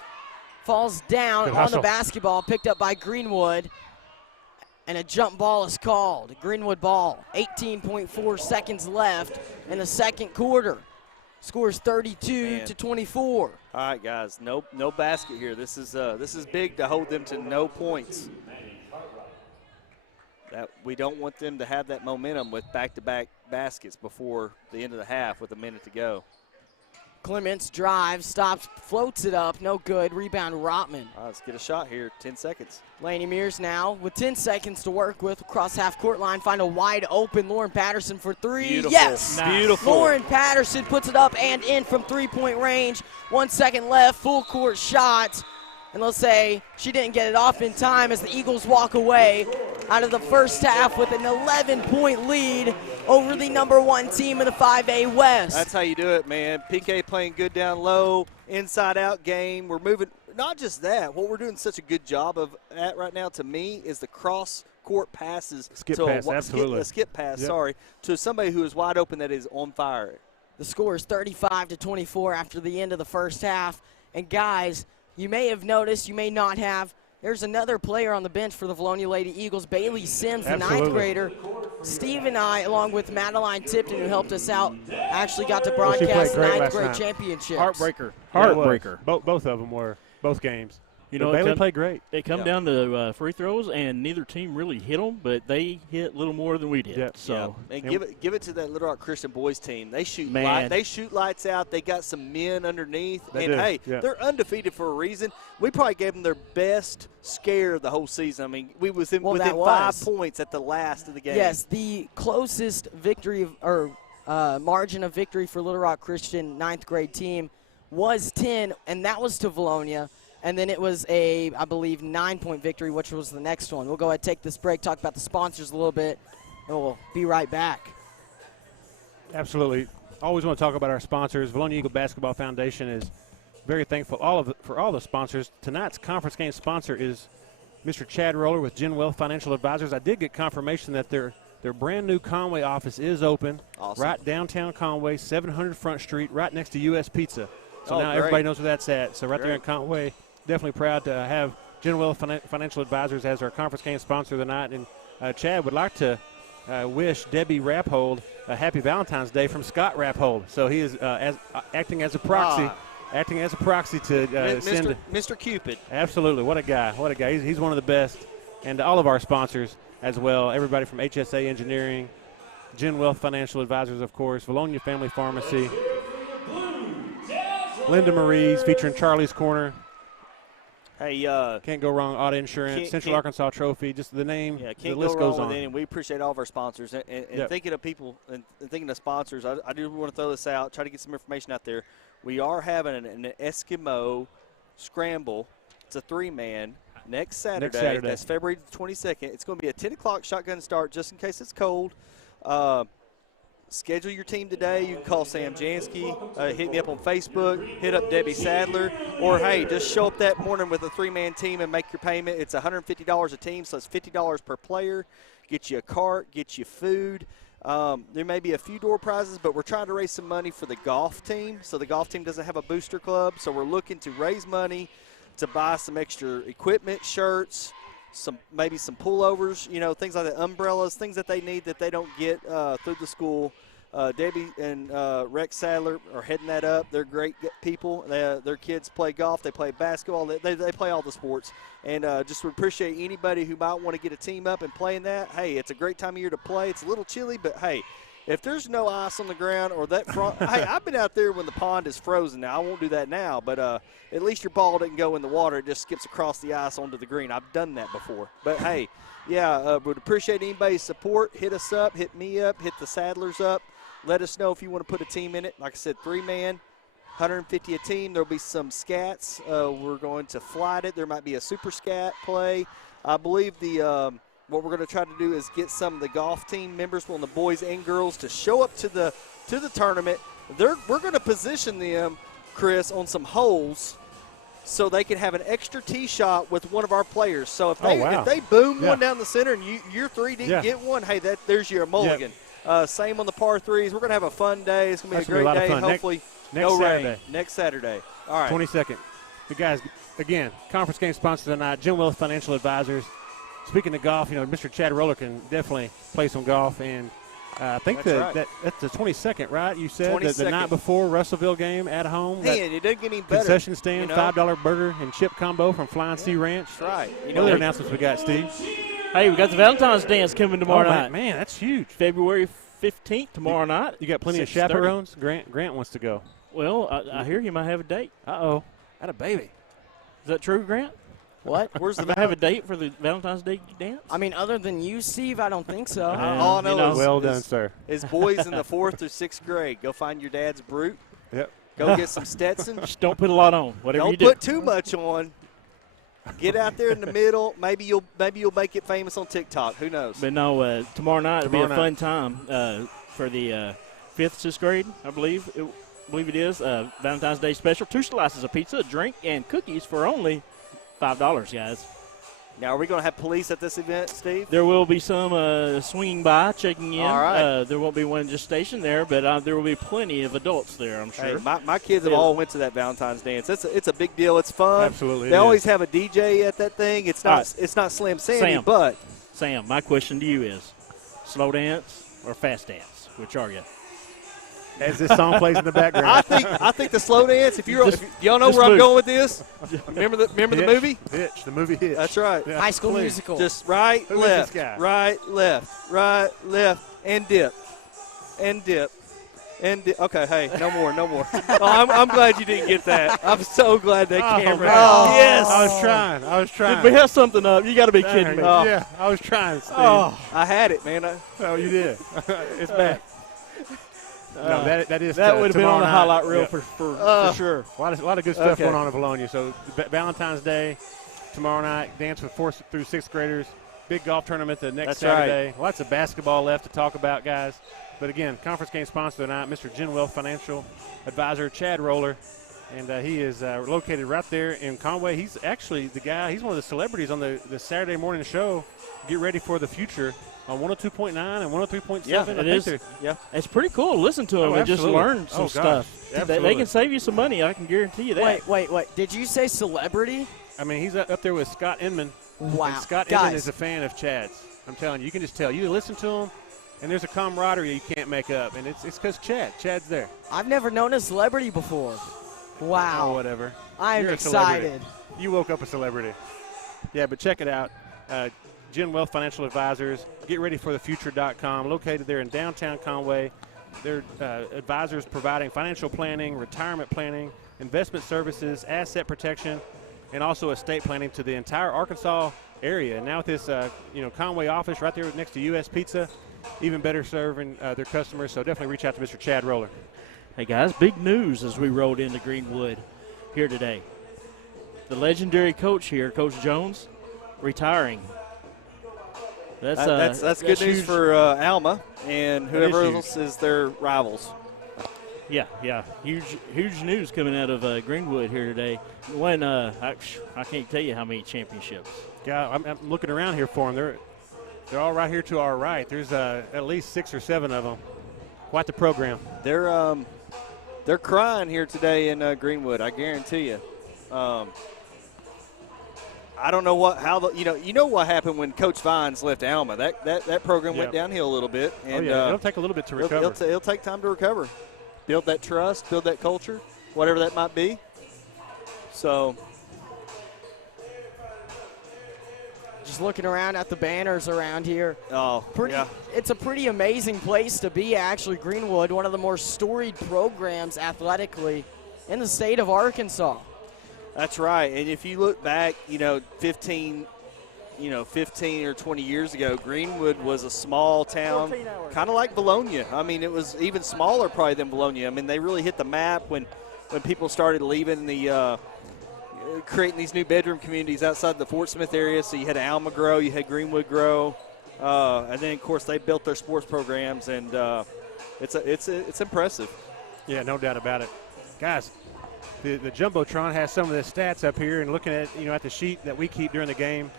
Falls down on the basketball, picked up by Greenwood. And a jump ball is called. Greenwood ball. 18.4 seconds left in the second quarter. Scores 32-24. All right, guys, no basket here. This is big to hold them to no points. That we don't want them to have that momentum with back-to-back baskets before the end of the half with a minute to go. Clements drives, stops, floats it up, no good. Rebound Rotman. All right, let's get a shot here. 10 seconds. Laney Mears now with 10 seconds to work with across half-court line. Find a wide open Lauren Patterson for three. Beautiful. Yes! Nice. Beautiful. Lauren Patterson puts it up and in from three-point range. 1 second left, full court shot. And let's say she didn't get it off in time as the Eagles walk away out of the first half with an 11-point lead over the #1 team in the 5A West. That's how you do it, man. PK playing good down low, inside-out game. We're moving. Not just that. What we're doing such a good job of at right now, to me, is the cross-court passes. Skip pass, absolutely. A skip pass, yep. sorry, to somebody who is wide open that is on fire. The score is 35-24 after the end of the first half. And guys, you may have noticed, you may not have, there's another player on the bench for the Vilonia Lady Eagles, Bailey Sims, the absolutely. 9th grader. Steve and I, along with Madeline Tipton, who helped us out, actually got to broadcast the 9th grade championship. Heartbreaker. Both of them were, both games. You know, Bailey played great. It come down to free throws, and neither team really hit them, but they hit a little more than we did. Yep. So, and give it to that Little Rock Christian boys team. They shoot lights out. They got some men underneath, they're undefeated for a reason. We probably gave them their best scare of the whole season. I mean, we was within 5 points at the last of the game. Yes, the closest victory margin of victory for Little Rock Christian 9th grade team was 10, and that was to Vilonia. And then it was I believe, 9-point victory, which was the next one. We'll go ahead and take this break, talk about the sponsors a little bit, and we'll be right back. Absolutely. Always want to talk about our sponsors. Vilonia Eagle Basketball Foundation is very thankful for all the sponsors. Tonight's conference game sponsor is Mr. Chad Roller with Genwealth Financial Advisors. I did get confirmation that their brand new Conway office is open. Awesome. Right downtown Conway, 700 Front Street, right next to U.S. Pizza. So now great. everybody knows where that's at. So right there in Conway. Definitely proud to have Genwealth Financial Advisors as our conference game sponsor tonight. And Chad would like to wish Debbie Raphold a happy Valentine's Day from Scott Raphold. So he is acting as a proxy, to send Mr. Cupid. Absolutely, what a guy! He's one of the best, and all of our sponsors as well. Everybody from HSA Engineering, Genwealth Financial Advisors, of course, Vilonia Family Pharmacy, Linda Marie's featuring Charlie's Corner. Hey, can't go wrong. Auto Insurance, Central Arkansas Trophy, just the name. Yeah, the list goes on. And we appreciate all of our sponsors. And thinking of people and thinking of sponsors, I do want to throw this out, try to get some information out there. We are having an Eskimo scramble. It's a 3-man next Saturday. That's February 22nd. It's going to be a 10 o'clock shotgun start just in case it's cold. Schedule your team today. You can call Sam Jansky, hit me up on Facebook, hit up Debbie Sadler, or, hey, just show up that morning with a 3-man team and make your payment. It's $150 a team, so it's $50 per player. Get you a cart, get you food. There may be a few door prizes, but we're trying to raise some money for the golf team. So the golf team doesn't have a booster club, so we're looking to raise money to buy some extra equipment, shirts, maybe some pullovers, things like that, umbrellas, things that they need that they don't get through the school. Debbie and Rex Sadler are heading that up. They're great people. Their kids play golf. They play basketball. They play all the sports. And just would appreciate anybody who might want to get a team up and play in that. Hey, it's a great time of year to play. It's a little chilly, but, hey, if there's no ice on the ground or that front, hey, I've been out there when the pond is frozen. Now, I won't do that now, but at least your ball doesn't go in the water. It just skips across the ice onto the green. I've done that before. But, hey, would appreciate anybody's support. Hit us up, hit me up, hit the Sadlers up. Let us know if you want to put a team in it. Like I said, 3-man, 150 a team. There'll be some scats. We're going to flight it. There might be a super scat play. I believe what we're going to try to do is get some of the golf team members, the boys and girls, to show up to the tournament. We're going to position them, Chris, on some holes so they can have an extra tee shot with one of our players. So if they boom one down the center and your 3 didn't get one, hey, there's your mulligan. Same on the par 3s. We're going to have a fun day. It's going to be a great day. Hopefully, no rain. Next Saturday. All right. 22nd. You guys, again, conference game sponsor tonight, Genwealth Financial Advisors. Speaking of golf, Mr. Chad Roller can definitely play some golf. And I think that's the 22nd, right? You said the night before Russellville game at home. Hey, and it doesn't get any better. Concession stand, $5 burger and chip combo from Flying Sea Ranch. That's right. What other announcements we got, Steve? Hey, we got the Valentine's dance coming tomorrow night. Man, that's huge. February 15th, tomorrow night. You got plenty of chaperones? Grant wants to go. Well, I hear you might have a date. Uh-oh. Had a baby. Is that true, Grant? What? Where's the have a date for the Valentine's Day dance? I mean, other than you, Steve, I don't think so. All I know is well done, sir. Is boys in the 4th or 6th grade. Go find your dad's brute. Yep. Go get some Stetson. Just don't put a lot on. Whatever you do. Don't put too much on. Get out there in the middle. Maybe you'll make it famous on TikTok. Who knows? But no, tomorrow night will be a fun time for the 5th, 6th grade, I believe it is. Valentine's Day special. 2 slices of pizza, a drink, and cookies for only $5, guys. Now, are we going to have police at this event, Steve? There will be some swinging by, checking in. All right. There won't be one just stationed there, but there will be plenty of adults there, I'm sure. Hey, my kids have all went to that Valentine's dance. It's a big deal. It's fun. Absolutely. They always have a DJ at that thing. It's not Slim Sandy, but Sam, my question to you is, slow dance or fast dance? Which are you? As this song plays in the background. I think the slow dance. If y'all know where I'm going with this, remember the movie? Hitch, the movie Hitch. That's right. Yeah. High School Musical. Just right, Who is left, this guy? right, left, and dip, and dip. Okay, hey, no more. Oh, I'm glad you didn't get that. I'm so glad they camera. man. Yes. I was trying. Did we have something up? You got to be kidding me. Yeah, I was trying, Steve. I had it, man. Oh, you did. It's back. No, that is That would have been on the tomorrow highlight night. reel Yeah. for sure. A lot of good stuff Okay. going on in Vilonia. So Valentine's Day tomorrow night, dance with 4th through 6th graders. Big golf tournament the next That's Saturday. Lots of basketball left to talk about, guys. But again, conference game sponsor tonight, Mr. Greenwood Financial Advisor Chad Roller, and he is located right there in Conway. He's actually the guy. He's one of the celebrities on the Saturday morning show. Get ready for the future on 102.9 and 103.7. Yeah, I it think is. they're- Yeah. It's pretty cool to listen to them Oh, and just absolutely. learn some Oh, gosh. stuff. They Absolutely. can save you some money, I can guarantee you that. Wait. Did you say celebrity? I mean, he's up there with Scott Inman. Wow. And Scott Inman Guys. is a fan of Chad's. I'm telling you, you can just tell. You listen to him, and there's a camaraderie you can't make up, and it's because Chad's there. I've never known a celebrity before. Wow. Oh, whatever. I'm You're a celebrity. excited. You woke up a celebrity. Yeah, but check it out. Gen Wealth Financial Advisors. GetReadyForTheFuture.com. Located there in downtown Conway. They're advisors providing financial planning, retirement planning, investment services, asset protection, and also estate planning to the entire Arkansas area. And now with this, Conway office right there next to U.S. Pizza, even better serving their customers. So definitely reach out to Mr. Chad Roller. Hey, guys, big news as we rolled into Greenwood here today. The legendary coach here, Coach Jones, retiring. That's good news huge. for Alma and whoever huge. else is their rivals. Yeah, huge news coming out of Greenwood here today. When I can't tell you how many championships. Yeah, I'm looking around here for them. They're all right here to our right. There's at least 6 or 7 of them. Quite the program. They're crying here today in Greenwood. I guarantee you. I don't know what happened when Coach Vines left Alma. That program went downhill a little bit. And, it'll take a little bit to recover. It'll take time to recover. Build that trust, build that culture, whatever that might be. So, Just looking around at the banners around here. yeah. It's a pretty amazing place to be, actually. Greenwood, one of the more storied programs athletically in the state of Arkansas. That's right. And if you look back, 15 or 20 years ago, Greenwood was a small town, kind of like Vilonia. I mean, it was even smaller probably than Vilonia. I mean, they really hit the map when people started leaving creating these new bedroom communities outside the Fort Smith area. So you had Alma grow, you had Greenwood grow, and then, of course, they built their sports programs, and it's impressive. Yeah, no doubt about it. Guys, the Jumbotron has some of the stats up here, and looking at at the sheet that we keep during the game.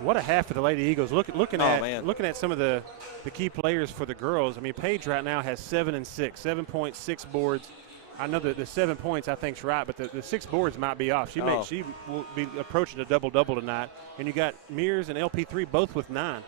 What a half for the Lady Eagles. Looking at some of the key players for the girls. I mean, Paige right now has 7 and 6, 7.6 boards. I know that the 7 points I think's right, but the 6 boards might be off. She will be approaching a double-double tonight. And you got Mears and LP3 both with 9.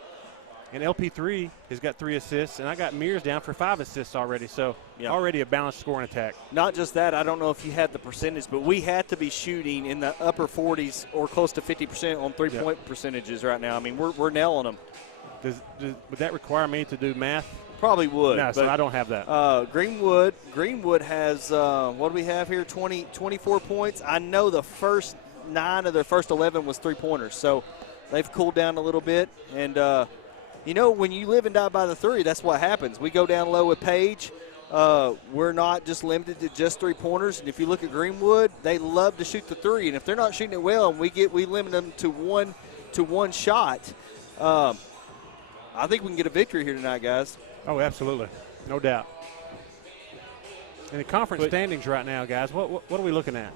And LP3 has got 3 assists, and I got Mears down for 5 assists already. So already a balanced scoring attack. Not just that, I don't know if you had the percentage, but we had to be shooting in the upper 40s or close to 50% on three-point percentages right now. I mean, we're nailing them. Would that require me to do math? Probably would. No, so I don't have that. Greenwood has, what do we have here, 24 points. I know the first 9 of their first 11 was three-pointers, so they've cooled down a little bit. And, when you live and die by the 3, that's what happens. We go down low with Paige. we're not just limited to just three-pointers. And if you look at Greenwood, they love to shoot the three. And if they're not shooting it well and we limit them to one shot, I think we can get a victory here tonight, guys. Oh, absolutely. No doubt. In the conference standings right now, guys, what are we looking at?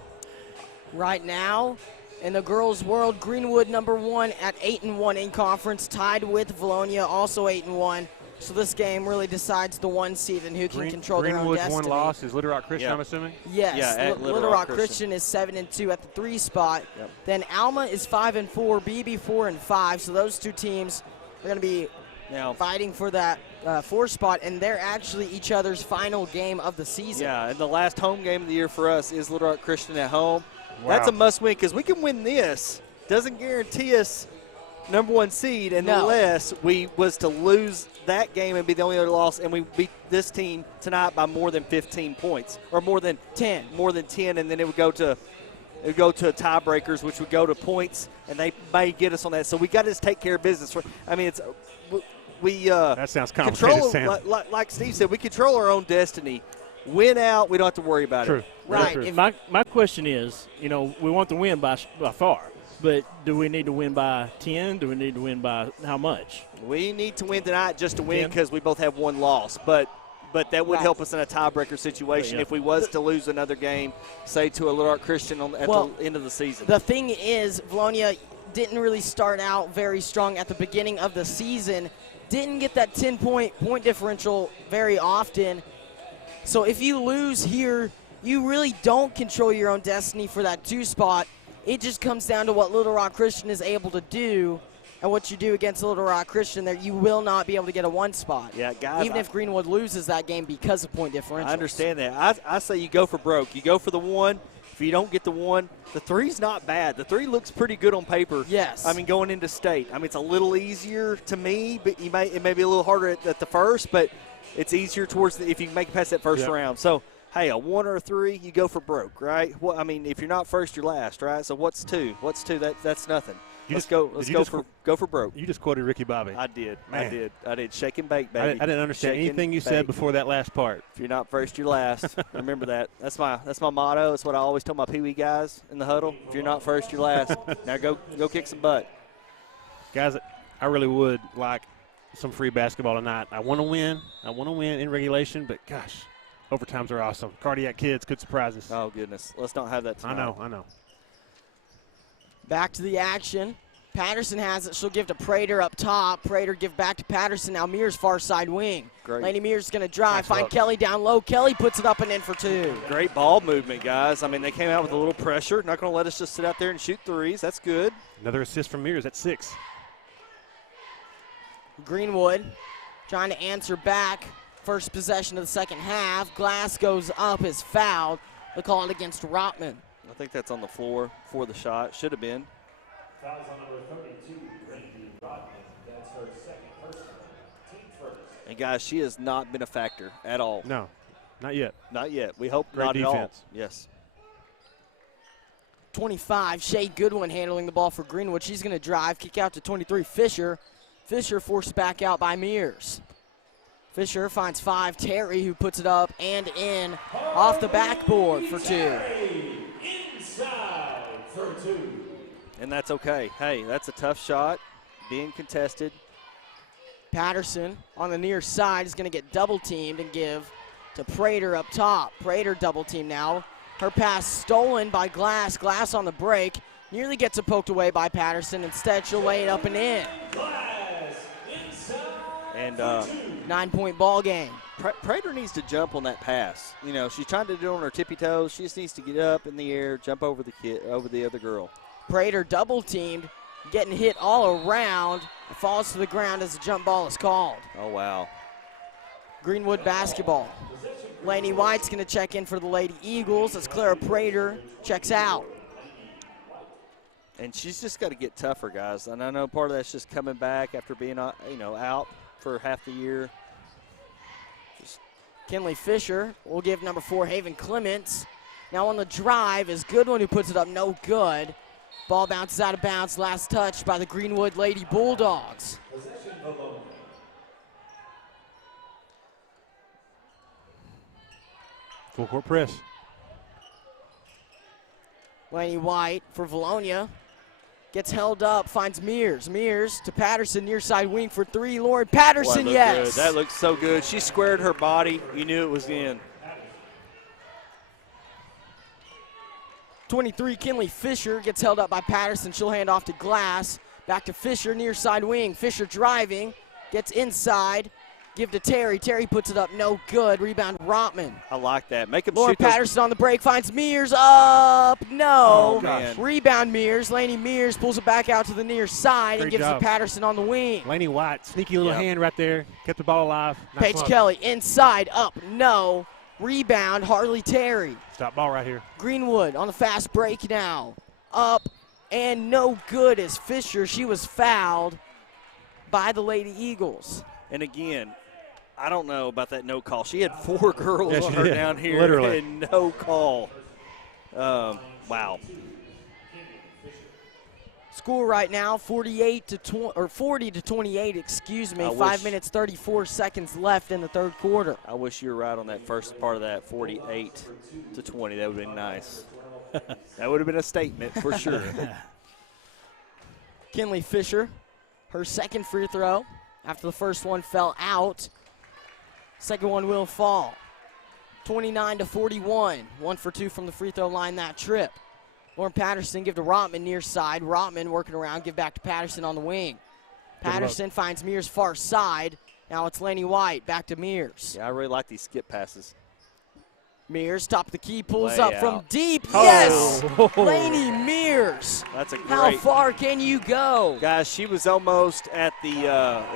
Right now, in the girls' world, Greenwood #1 at 8-1 in conference, tied with Vilonia, also 8-1. So this game really decides the one seed and who can control their own Greenwood's destiny. one loss is Little Rock Christian, I'm assuming? Yes, yeah, Little Rock Christian is 7-2 at the 3 spot. Yep. Then Alma is 5-4, BB 4-5. So those two teams are going to be fighting for that 4 spot, and they're actually each other's final game of the season. Yeah, and the last home game of the year for us is Little Rock Christian at home. Wow. That's a must-win because we can win this. Doesn't guarantee us #1 seed unless we was to lose that game and be the only other loss, and we beat this team tonight by more than 15 points or more than 10, and then it would go to tiebreakers, which would go to points, and they may get us on that. So we got to just take care of business. I mean, that sounds complicated, Sam. Like Steve said, we control our own destiny. Win out, we don't have to worry about it. Right. True. My question is, we want to win by far, but do we need to win by 10? Do we need to win by how much? We need to win tonight just to win 10? because we both have one loss, but that would help us in a tiebreaker situation if we was to lose another game, say to a Little Rock Christian at the end of the season. The thing is, Vilonia didn't really start out very strong at the beginning of the season, didn't get that 10-point differential very often. So if you lose here, you really don't control your own destiny for that 2 spot. It just comes down to what Little Rock Christian is able to do, and what you do against Little Rock Christian there, you will not be able to get a 1 spot. Yeah, guys. Even if Greenwood loses that game because of point differential. I understand that. I say you go for broke. You go for the 1. If you don't get the 1, the 3's not bad. The 3 looks pretty good on paper. Yes. I mean, going into state. I mean, it's a little easier to me, but it may be a little harder at the first, but it's easier if you can make it past that first round. So, hey, a 1 or a 3, you go for broke, right? Well, I mean, if you're not first, you're last, right? So what's 2? What's 2? That's nothing. Let's go for broke. You just quoted Ricky Bobby. I did. Man. I did. Shake and bake, baby. I didn't understand anything you said before that last part. If you're not first, you're last. Remember that. That's my motto. It's what I always tell my Pee Wee guys in the huddle. If you're not first, you're last. Now go kick some butt. Guys, I really would like some free basketball tonight. I want to win. In regulation, but gosh, overtimes are awesome. Cardiac kids could surprise us. Oh, goodness. Let's not have that tonight. I know. Back to the action. Patterson has it. She'll give to Prater up top. Prater give back to Patterson. Now Mears far side wing. Great. Laney Mears going to drive. Find Kelly down low. Kelly puts it up and in for 2. Great ball movement, guys. I mean, they came out with a little pressure. Not going to let us just sit out there and shoot threes. That's good. Another assist from Mears at 6. Greenwood trying to answer back. First possession of the second half. Glass goes up, is fouled. They call it against Rotman. I think that's on the floor for the shot. Should have been. Fouls on number 32, Randy Rodman. That's her second personal. Team first. And, guys, she has not been a factor at all. No, not yet. Not yet. We hope Great not defense. at all. Yes. 25, Shea Goodwin handling the ball for Greenwood. She's going to drive, kick out to 23, Fisher. Fisher forced back out by Mears. Fisher finds 5, Terry, who puts it up and in off the backboard for 2. Inside for 2. And that's okay. Hey, that's a tough shot, being contested. Patterson on the near side is going to get double teamed and give to Prater up top. Prater double team now. Her pass stolen by Glass. Glass on the break. Nearly gets it poked away by Patterson. Instead, she'll lay it up and in. Glass inside. And 9-point ball game. Prater needs to jump on that pass. You know, she's trying to do it on her tippy toes. She just needs to get up in the air, jump over the other girl. Prater double teamed, getting hit all around. It falls to the ground as the jump ball is called. Oh, wow. Greenwood basketball. Laney White's going to check in for the Lady Eagles as Clara Prater checks out. And she's just got to get tougher, guys. And I know part of that's just coming back after being, out for half the year. Kinley Fisher will give number 4, Haven Clements. Now on the drive is Goodwin, who puts it up no good. Ball bounces out of bounds. Last touch by the Greenwood Lady Bulldogs. Possession Vilonia. Full court press. Laney White for Vilonia. Gets held up, finds Mears. Mears to Patterson, near side wing for three. Lauren Patterson, Boy, yes. Good. That looked so good. She squared her body. You knew it was in. 23, Kinley Fisher gets held up by Patterson. She'll hand off to Glass. Back to Fisher, near side wing. Fisher driving, gets inside. Give to Terry. Terry puts it up, no good. Rebound, Rotman. I like that. Make him Lauren shoot those. Patterson on the break, finds Mears up, no. Oh, man. Rebound Mears. Laney Mears pulls it back out to the near side and Great gives job. to Patterson on the wing. Laney White, sneaky little Yep. hand right there. Kept the ball alive. Nice Paige look. Kelly inside, up, no. Rebound, Harley Terry. Stop ball right here. Greenwood on the fast break now. Up and no good as Fisher. She was fouled by the Lady Eagles. And again, I don't know about that no call. She had 4 girls Yeah, on she her did. down here Literally. and no call. Wow. Score right now 40 to 28, excuse me. I 5 wish- minutes 34 seconds left in the third quarter. I wish you were right on that first part of that, 48 to 20. That would have been nice. That would have been a statement for sure. Kinley Fisher, her second free throw after the first one fell out. Second one will fall. 29 to 41. 1 for 2 from the free throw line that trip. Lauren Patterson give to Rotman near side. Rotman working around, give back to Patterson on the wing. Patterson finds Mears far side. Now it's Laney White, back to Mears. Yeah, I really like these skip passes. Mears, top of the key, pulls Way up from out. deep. Oh. Yes! Laney Mears. That's a How great. far can you go? Guys, she was almost at the,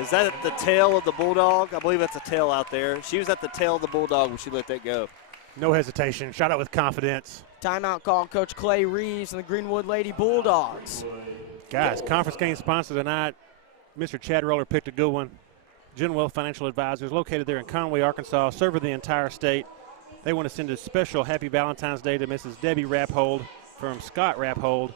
is that at the tail of the Bulldog? I believe that's a tail out there. She was at the tail of the Bulldog when she let that go. No hesitation. Shot out with confidence. Timeout call, Coach Clay Reeves and the Greenwood Lady Bulldogs. Guys, conference game sponsor tonight. Mr. Chad Roller picked a good one. Genwell Financial Advisors, located there in Conway, Arkansas, serve the entire state. They want to send a special happy Valentine's Day to Mrs. Debbie Raphold from Scott Raphold.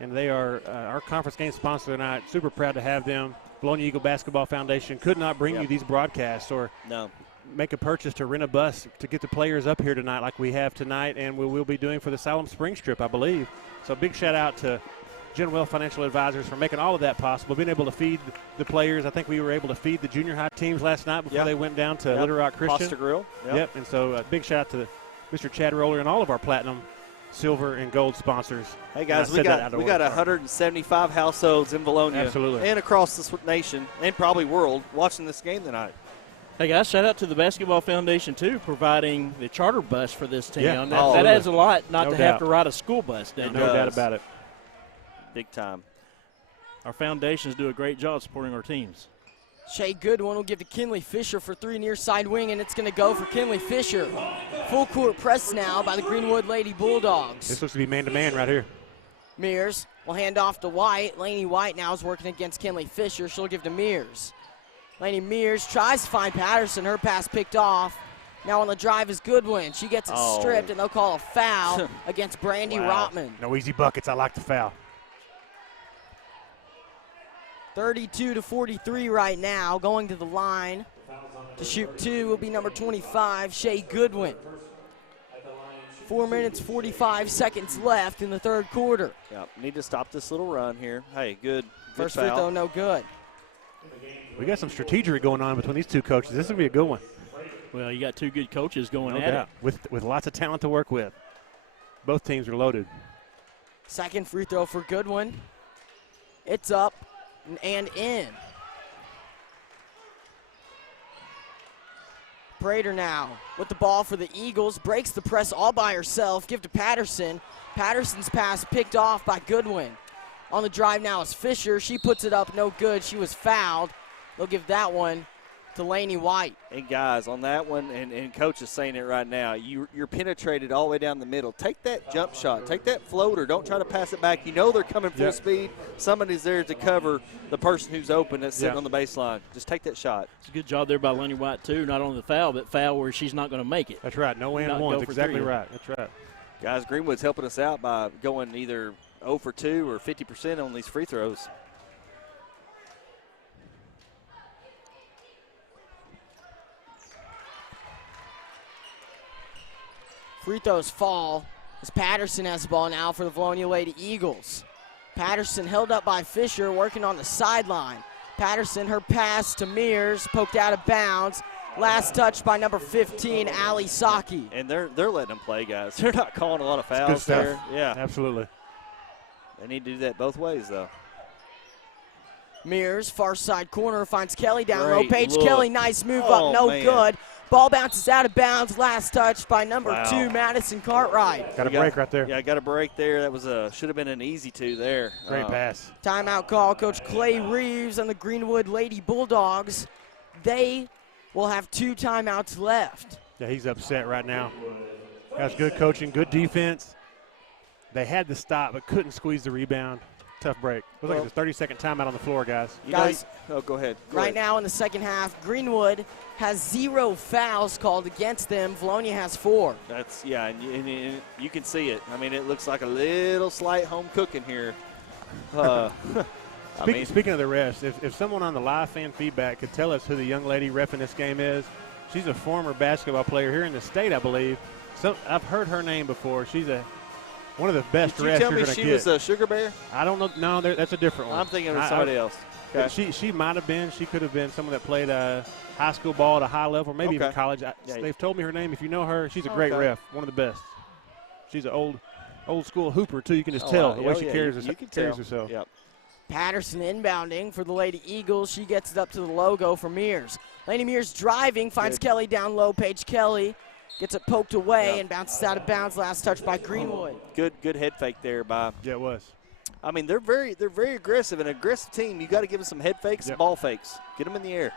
And they are our conference game sponsor tonight. Super proud to have them. Vilonia Eagle Basketball Foundation could not bring you these broadcasts or No. make a purchase to rent a bus to get the players up here tonight like we have tonight, and we will be doing for the Siloam Springs trip, I believe. So big shout out to Genwell Financial Advisors for making all of that possible, being able to feed the players. I think we were able to feed the junior high teams last night before they went down to Little Rock Christian. Pasta Grill. Yep. And so big shout out to Mr. Chad Roller and all of our platinum, silver, and gold sponsors. Hey And guys, I we said that got out of we order, got sorry. 175 households in Vilonia, Absolutely. and across this nation, and probably world, watching this game tonight. Hey guys, shout out to the Basketball Foundation too, providing the charter bus for this team. Yeah. That, Oh, that really? adds a lot, not No to have doubt. to ride a school bus down No there. doubt does. about it. Big time. Our foundations do a great job supporting our teams. Shea Goodwin will give to Kinley Fisher for three near side wing, and it's going to go for Kinley Fisher. Full court press now by the Greenwood Lady Bulldogs. This looks to be man-to-man right here. Mears will hand off to White. Laney White now is working against Kinley Fisher. She'll give to Mears. Laney Mears tries to find Patterson. Her pass picked off. Now on the drive is Goodwin. She gets it stripped, and they'll call a foul against Brandy Rotman. No easy buckets. I like the foul. 32 to 43 right now. Going to the line to shoot two will be number 25, Shea Goodwin. 4 minutes, 45 seconds left in the third quarter. Yeah, need to stop this little run here. Hey, good First free foul. throw, no good. We got some strategery going on between these two coaches. This is going to be a good one. Well, you got two good coaches going No at doubt. With lots of talent to work with. Both teams are loaded. Second free throw for Goodwin. It's up and in. Prater now with the ball for the Eagles. Breaks the press all by herself. Give to Patterson. Patterson's pass picked off by Goodwin. On the drive now is Fisher. She puts it up, no good. She was fouled. They'll give that one to Laney White. And guys, on that one, and Coach is saying it right now, you're penetrated all the way down the middle. Take that jump shot. Take that floater. Don't try to pass it back. You know they're coming full speed. Somebody's there to cover the person who's open that's sitting on the baseline. Just take that shot. It's a good job there by Lenny White, too. Not only the foul, but foul where she's not going to make it. That's right. No and Not one. go That's for exactly three. right. That's right. Guys, Greenwood's helping us out by going either 0 for 2 or 50% on these free throws. Free throws fall as Patterson has the ball now for the Vilonia Lady Eagles. Patterson held up by Fisher, working on the sideline. Patterson, her pass to Mears, poked out of bounds. Last touch by number 15, Ali Saki. And they're letting them play, guys. They're not calling a lot of fouls there. Yeah, absolutely. They need to do that both ways, though. Mears, far side corner, finds Kelly down low. Great Paige look. Kelly, nice move up, no man. good. Ball bounces out of bounds. Last touch by number Wow. 2, Madison Cartwright. Got a break right there. Yeah, got a break there. That was should have been an easy 2 there. Great pass. Timeout call, Coach Clay Reeves and the Greenwood Lady Bulldogs. They will have 2 timeouts left. Yeah, he's upset right now. That's good coaching, good defense. They had to stop, but couldn't squeeze the rebound. Tough break. Looks like it's a 30-second timeout on the floor, guys. Guys, go ahead. Right now in the second half, Greenwood has 0 fouls called against them. Vilonia has 4. That's, yeah, and you can see it. I mean, it looks like a little slight home cooking here. Speaking of the refs, if someone on the live fan feedback could tell us who the young lady reffing this game is, she's a former basketball player here in the state, I believe. I've heard her name before. She's one of the best refs you're going to get. Did you tell me she was a Sugar Bear? I don't know. No, that's a different one. I'm thinking of somebody else. Okay. She might have been. She could have been someone that played high school ball at a high level, maybe even college. They've told me her name. If you know her, she's a great ref, one of the best. She's an old school hooper, too. You can just tell the way she carries herself. Yep. Patterson inbounding for the Lady Eagles. She gets it up to the logo for Mears. Lady Mears driving, finds Kelly down low. Paige Kelly gets it poked away and bounces out of bounds. Last touch by Greenwood. Good head fake there by. Yeah, it was. I mean, they're very aggressive. An aggressive team, you got to give them some head fakes and ball fakes. Get them in the air.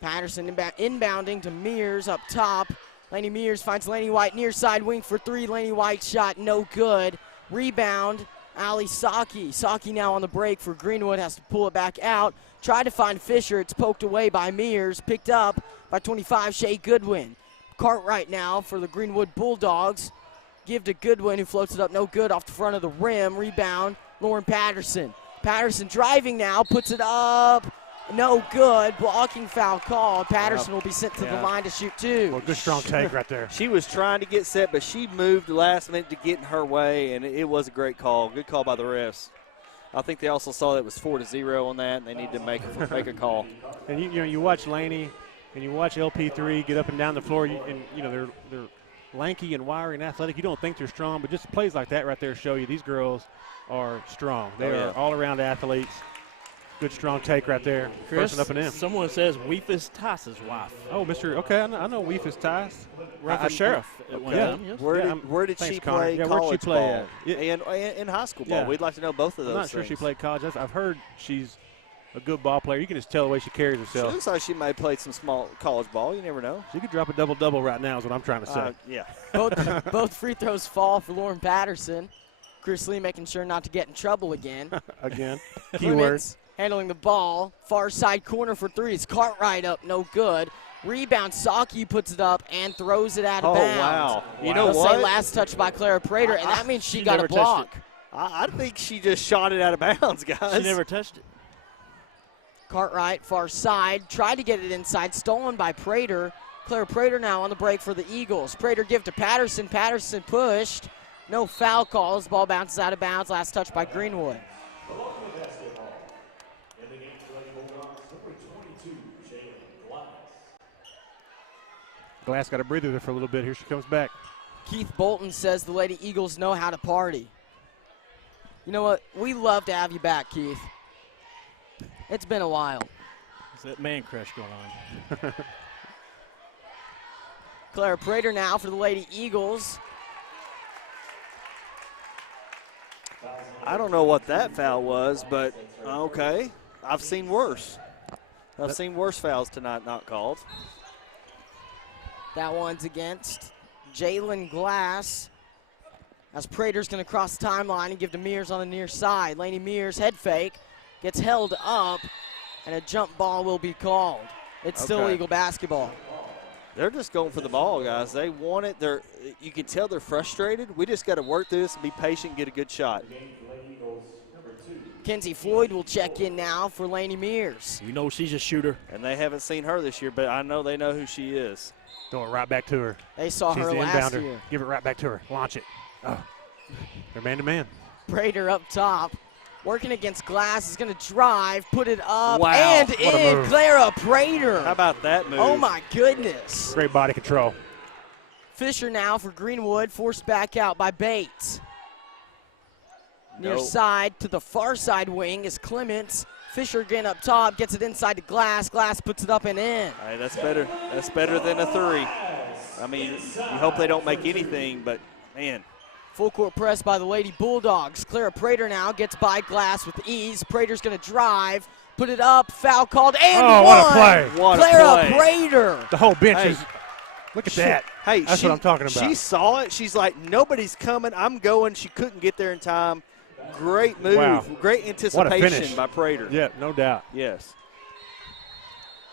Patterson inbounding to Mears up top. Laney Mears finds Laney White near side wing for 3. Laney White shot no good. Rebound, Ali Saki. Saki now on the break for Greenwood, has to pull it back out. Tried to find Fisher. It's poked away by Mears. Picked up by 25, Shea Goodwin. Cartwright now for the Greenwood Bulldogs. Give to Goodwin, who floats it up no good off the front of the rim. Rebound, Lauren Patterson. Patterson driving now, puts it up. No good. Blocking foul called. Patterson will be sent to the line to shoot 2. Well, good strong take right there. She was trying to get set, but she moved last minute to get in her way, and it was a great call. Good call by the refs. I think they also saw that it was 4-0 on that, and they need to make a call. And you watch Laney and you watch LP3 get up and down the floor, and they're lanky and wiry and athletic. You don't think they're strong, but just plays like that right there show you these girls are strong. They are all-around athletes. Good strong take right there. Chris, up and in. Someone says Weefus Tice's wife. Oh, okay, I know Weefus Tice. Ran for sheriff at one time. Yes. Where did she play college ball? In high school ball. We'd like to know both of those I'm not sure she played college. I've heard she's a good ball player. You can just tell the way she carries herself. She looks like she might have played some small college ball. You never know. She could drop a double-double right now is what I'm trying to say. Yeah. Both free throws fall for Lauren Patterson. Chris Lee making sure not to get in trouble again. Again. Keyword. Handling the ball. Far side corner for 3. It's Cartwright up, no good. Rebound, Saki puts it up and throws it out of bounds. Wow. You know what? Say last touch by Clara Prater, and that means she got a block. I think she just shot it out of bounds, guys. She never touched it. Cartwright, far side, tried to get it inside, stolen by Prater. Clara Prater now on the break for the Eagles. Prater give to Patterson. Patterson pushed. No foul calls. Ball bounces out of bounds. Last touch by Greenwood. Glass got a breather there for a little bit. Here she comes back. Keith Bolton says the Lady Eagles know how to party. You know what? We love to have you back, Keith. It's been a while. Is that man crush going on? Clara Prater now for the Lady Eagles. I don't know what that foul was, but okay. I've seen worse. I've seen worse fouls tonight not called. That one's against Jalen Glass. As Prater's going to cross the timeline and give to Mears on the near side. Laney Mears head fake, gets held up, and a jump ball will be called. It's still Eagle basketball. They're just going for the ball, guys. They want it. You can tell they're frustrated. We just got to work through this and be patient and get a good shot. Kenzie Floyd will check in now for Laney Mears. You know she's a shooter. And they haven't seen her this year, but I know they know who she is. Throw it right back to her. They saw She's her the last inbounder. year. Give it right back to her. Launch it. Oh. They're man-to-man. Prater up top. Working against Glass, is going to drive, put it up, Wow, and what a in. move. Clara Prater. How about that move? Oh, my goodness. Great body control. Fisher now for Greenwood, forced back out by Bates. Near No. side to the far side wing is Clements. Fisher again up top, gets it inside to Glass. Glass puts it up and in. All right, that's better. That's better than a 3. I mean, you hope they don't make anything, but, man. Full court press by the Lady Bulldogs. Clara Prater now gets by Glass with ease. Prater's going to drive, put it up, foul called, and Oh, one. what a play. What a Clara play. Prater. The whole bench Hey. is – look at that. Hey, That's what I'm talking about. She saw it. She's like, nobody's coming. I'm going. She couldn't get there in time. Great move. Wow. Great finish. anticipation by Prater. Yeah, no doubt. Yes.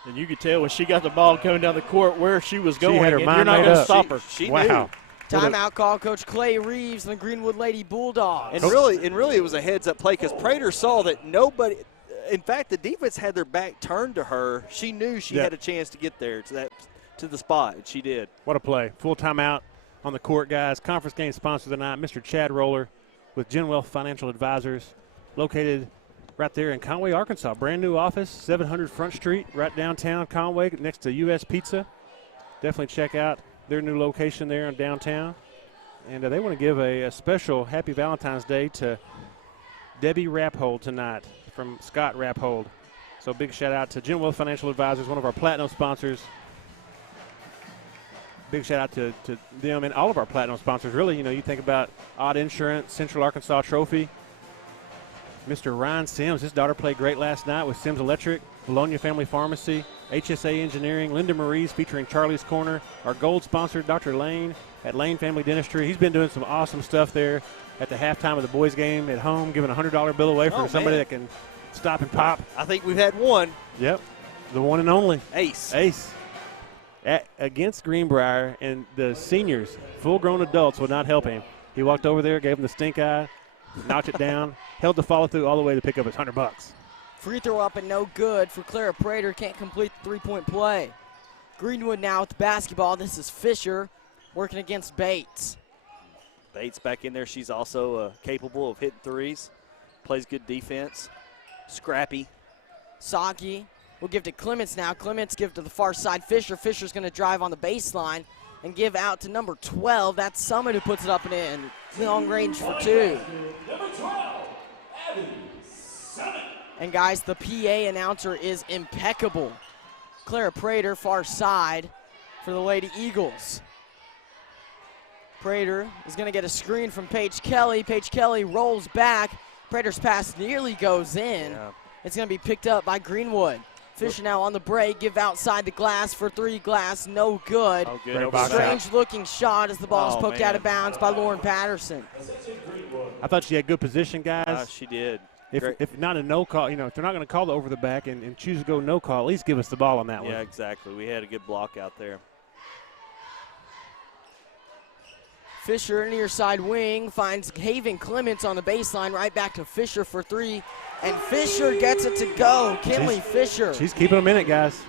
And you could tell when she got the ball coming down the court where she was going. had her and mind you're not made going to up. stop her. She Wow. knew. Timeout call, Coach Clay Reeves and the Greenwood Lady Bulldogs. And really, it was a heads-up play because Prater saw that nobody. In fact, the defense had their back turned to her. She knew she had a chance to get there to the spot, and she did. What a play. Full timeout on the court, guys. Conference game sponsor tonight, Mr. Chad Roller with Genwealth Financial Advisors, located right there in Conway, Arkansas. Brand new office, 700 Front Street, right downtown Conway, next to U.S. Pizza. Definitely check out their new location there in downtown. And they want to give a special happy Valentine's Day to Debbie Raphold tonight from Scott Raphold. So big shout out to Genwealth Financial Advisors, one of our platinum sponsors. Big shout out to them and all of our platinum sponsors. Really, you know, you think about Odd Insurance, Central Arkansas Trophy. Mr. Ryan Sims, his daughter played great last night with Sims Electric, Vilonia Family Pharmacy, HSA Engineering, Linda Marie's featuring Charlie's Corner, our gold sponsor, Dr. Lane at Lane Family Dentistry. He's been doing some awesome stuff there at the halftime of the boys' game at home, giving a $100 bill away for somebody that can stop and pop. I think we've had one. Yep, the one and only. Ace. Against Greenbrier, and the seniors, full-grown adults, would not help him. He walked over there, gave him the stink eye, knocked it down, held the follow-through all the way to pick up his $100. Free throw up and no good for Clara Prater. Can't complete the three-point play. Greenwood now with the basketball. This is Fisher working against Bates. Bates back in there. She's also capable of hitting threes. Plays good defense. Scrappy. Saki will give to Clements now. Clements give to the far side. Fisher's going to drive on the baseline and give out to number 12. That's Summit who puts it up and in. Long range for two. Number 12, Abby Summit. And guys, the PA announcer is impeccable. Clara Prater, far side for the Lady Eagles. Prater is going to get a screen from Paige Kelly. Paige Kelly rolls back. Prater's pass nearly goes in. Yeah. It's going to be picked up by Greenwood. Fisher now on the break, give outside to Glass for three. Glass, no good. Oh, good. Great box Strange looking shot as the ball is Oh, poked man. out of bounds by Lauren Patterson. I thought she had good position, guys. She did. If not a no call, you know, if they're not going to call the over the back and choose to go no call, at least give us the ball on that one. Yeah, exactly. We had a good block out there. Fisher near side wing finds Haven Clements on the baseline, right back to Fisher for three. And Fisher gets it to go. Kinley Fisher. She's keeping them in it, guys.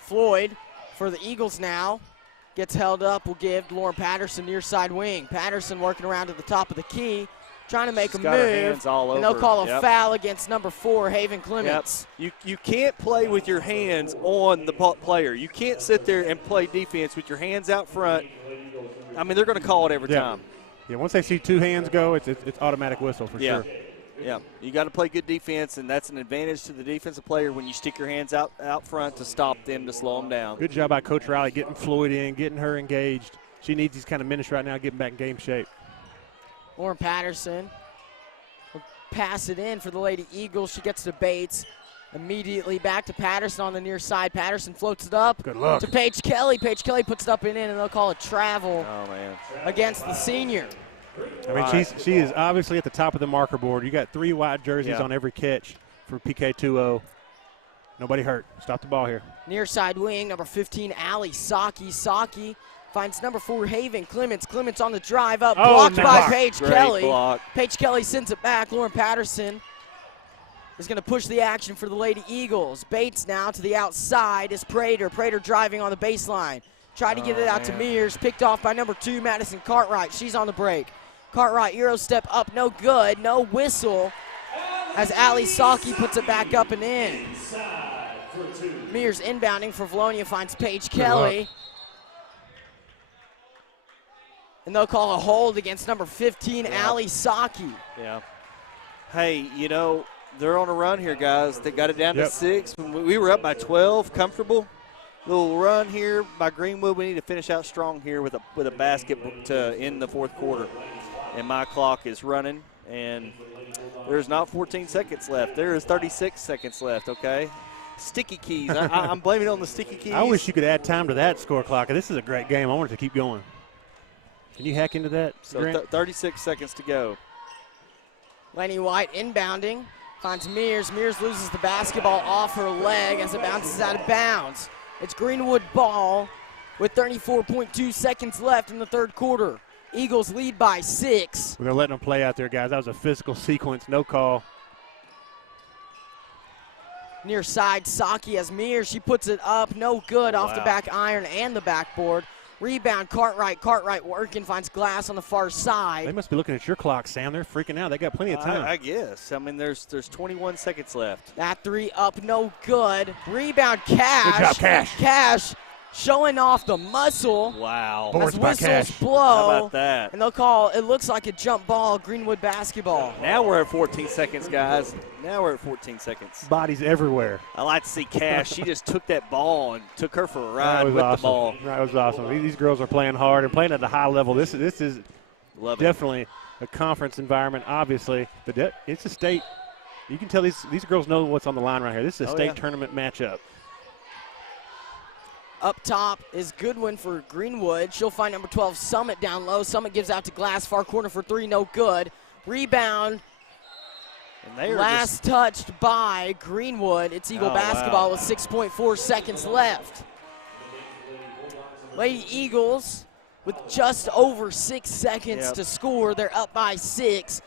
Floyd for the Eagles now. Gets held up, will give Lauren Patterson near side wing. Patterson working around to the top of the key, trying to make She's a got her move. hands all And they'll over. call a Yep. foul against number 4, Haven Clements. Yep. You can't play with your hands on the player. You can't sit there and play defense with your hands out front. I mean, they're going to call it every time. Yeah, once they see two hands go, it's automatic whistle for sure. Yeah, you got to play good defense, and that's an advantage to the defensive player when you stick your hands out front to stop them, to slow them down. Good job by Coach Riley getting Floyd in, getting her engaged. She needs these kind of minutes right now, getting back in game shape. Lauren Patterson will pass it in for the Lady Eagles. She gets to Bates. Immediately back to Patterson on the near side. Patterson floats it up Good luck. to Paige Kelly. Paige Kelly puts it up and in, and they'll call it travel Oh, man. against the senior. I mean, she is obviously at the top of the marker board. You got 3 white jerseys on every catch for PK2-0. Nobody hurt. Stop the ball here. Near side wing, number 15, Allie Saki. Saki Finds number 4, Haven Clements. Clements on the drive up, Oh, blocked by nice. Paige Great Kelly. block. Paige Kelly sends it back. Lauren Patterson is going to push the action for the Lady Eagles. Bates now to the outside is Prater. Prater driving on the baseline. Tried to get it out to Mears. Picked off by number 2, Madison Cartwright. She's on the break. Cartwright, Euro step up, no good. No whistle as Ali Saki puts it back up and in. Mears inbounding for Vilonia, finds Paige Kelly. And they'll call a hold against number 15, Ali Saki. Yeah. Hey, you know, they're on a run here, guys. They got it down to 6. We were up by 12, comfortable. Little run here by Greenwood. We need to finish out strong here with a basket to end the fourth quarter. And my clock is running, and there's not 14 seconds left. There is 36 seconds left, okay? Sticky keys. I'm blaming it on the sticky keys. I wish you could add time to that score clock. This is a great game. I want it to keep going. Can you hack into that, So 36 seconds to go. Lenny White inbounding, finds Mears. Mears loses the basketball off her leg as it bounces out of bounds. It's Greenwood ball with 34.2 seconds left in the third quarter. Eagles lead by 6. They're letting them play out there, guys. That was a physical sequence, no call. Near side, Saki as Mears. She puts it up, no good off the back iron and the backboard. Rebound, Cartwright. Cartwright working, finds Glass on the far side. They must be looking at your clock, Sam. They're freaking out. They got plenty of time. I guess. I mean, there's 21 seconds left. That 3 up, no good. Rebound, Cash. Good job, Cash. Cash showing off the muscle. Wow. Boards As by whistles Cash. blow. How about that? And they'll call, it looks like a jump ball, Greenwood basketball. Now we're at 14 seconds, guys. Now we're at 14 seconds. Bodies everywhere. I like to see Cash. She just took that ball and took her for a ride That was with awesome. the ball. That was awesome. These girls are playing hard and playing at a high level. This is Love it. definitely a conference environment, obviously. But it's a state. You can tell these girls know what's on the line right here. This is a state tournament matchup. Up top is Goodwin for Greenwood. She'll find number 12, Summit down low. Summit gives out to Glass, far corner for 3, no good. Rebound, And they are last touched by Greenwood. It's Eagle Oh, basketball wow. with 6.4 seconds left. Lady Eagles with just over 6 seconds to score. They're up by 6.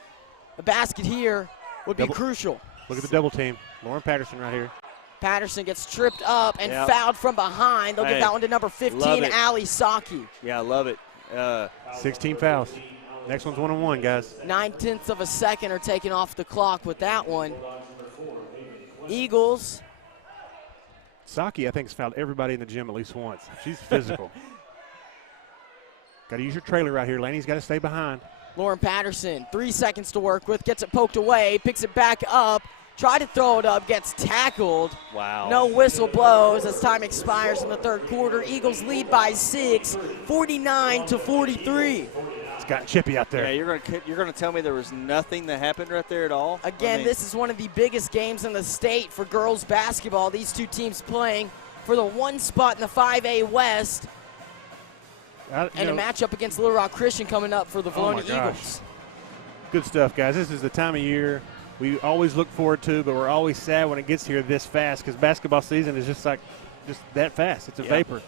A basket here would be crucial. Look at the double team. Lauren Patterson right here. Patterson gets tripped up and fouled from behind. They'll give that one to number 15, Ali Saki. Yeah, I love it. 16 fouls. Next one's 1-on-1, guys. 9/10 of a second are taken off the clock with that one. Eagles. Saki, I think, has fouled everybody in the gym at least once. She's physical. Got to use your trailer right here. Laney's got to stay behind. Lauren Patterson, 3 seconds to work with, gets it poked away, picks it back up, tried to throw it up, gets tackled. Wow. No whistle blows as time expires in the third quarter. Eagles lead by 6, 49-43. It's gotten chippy out there. Yeah, you're gonna tell me there was nothing that happened right there at all? Again, this is one of the biggest games in the state for girls basketball. These two teams playing for the 1 spot in the 5A West. And a matchup against Little Rock Christian coming up for the Vilonia Eagles. Good stuff, guys. This is the time of year we always look forward to, but we're always sad when it gets here this fast because basketball season is just that fast. It's a vapor.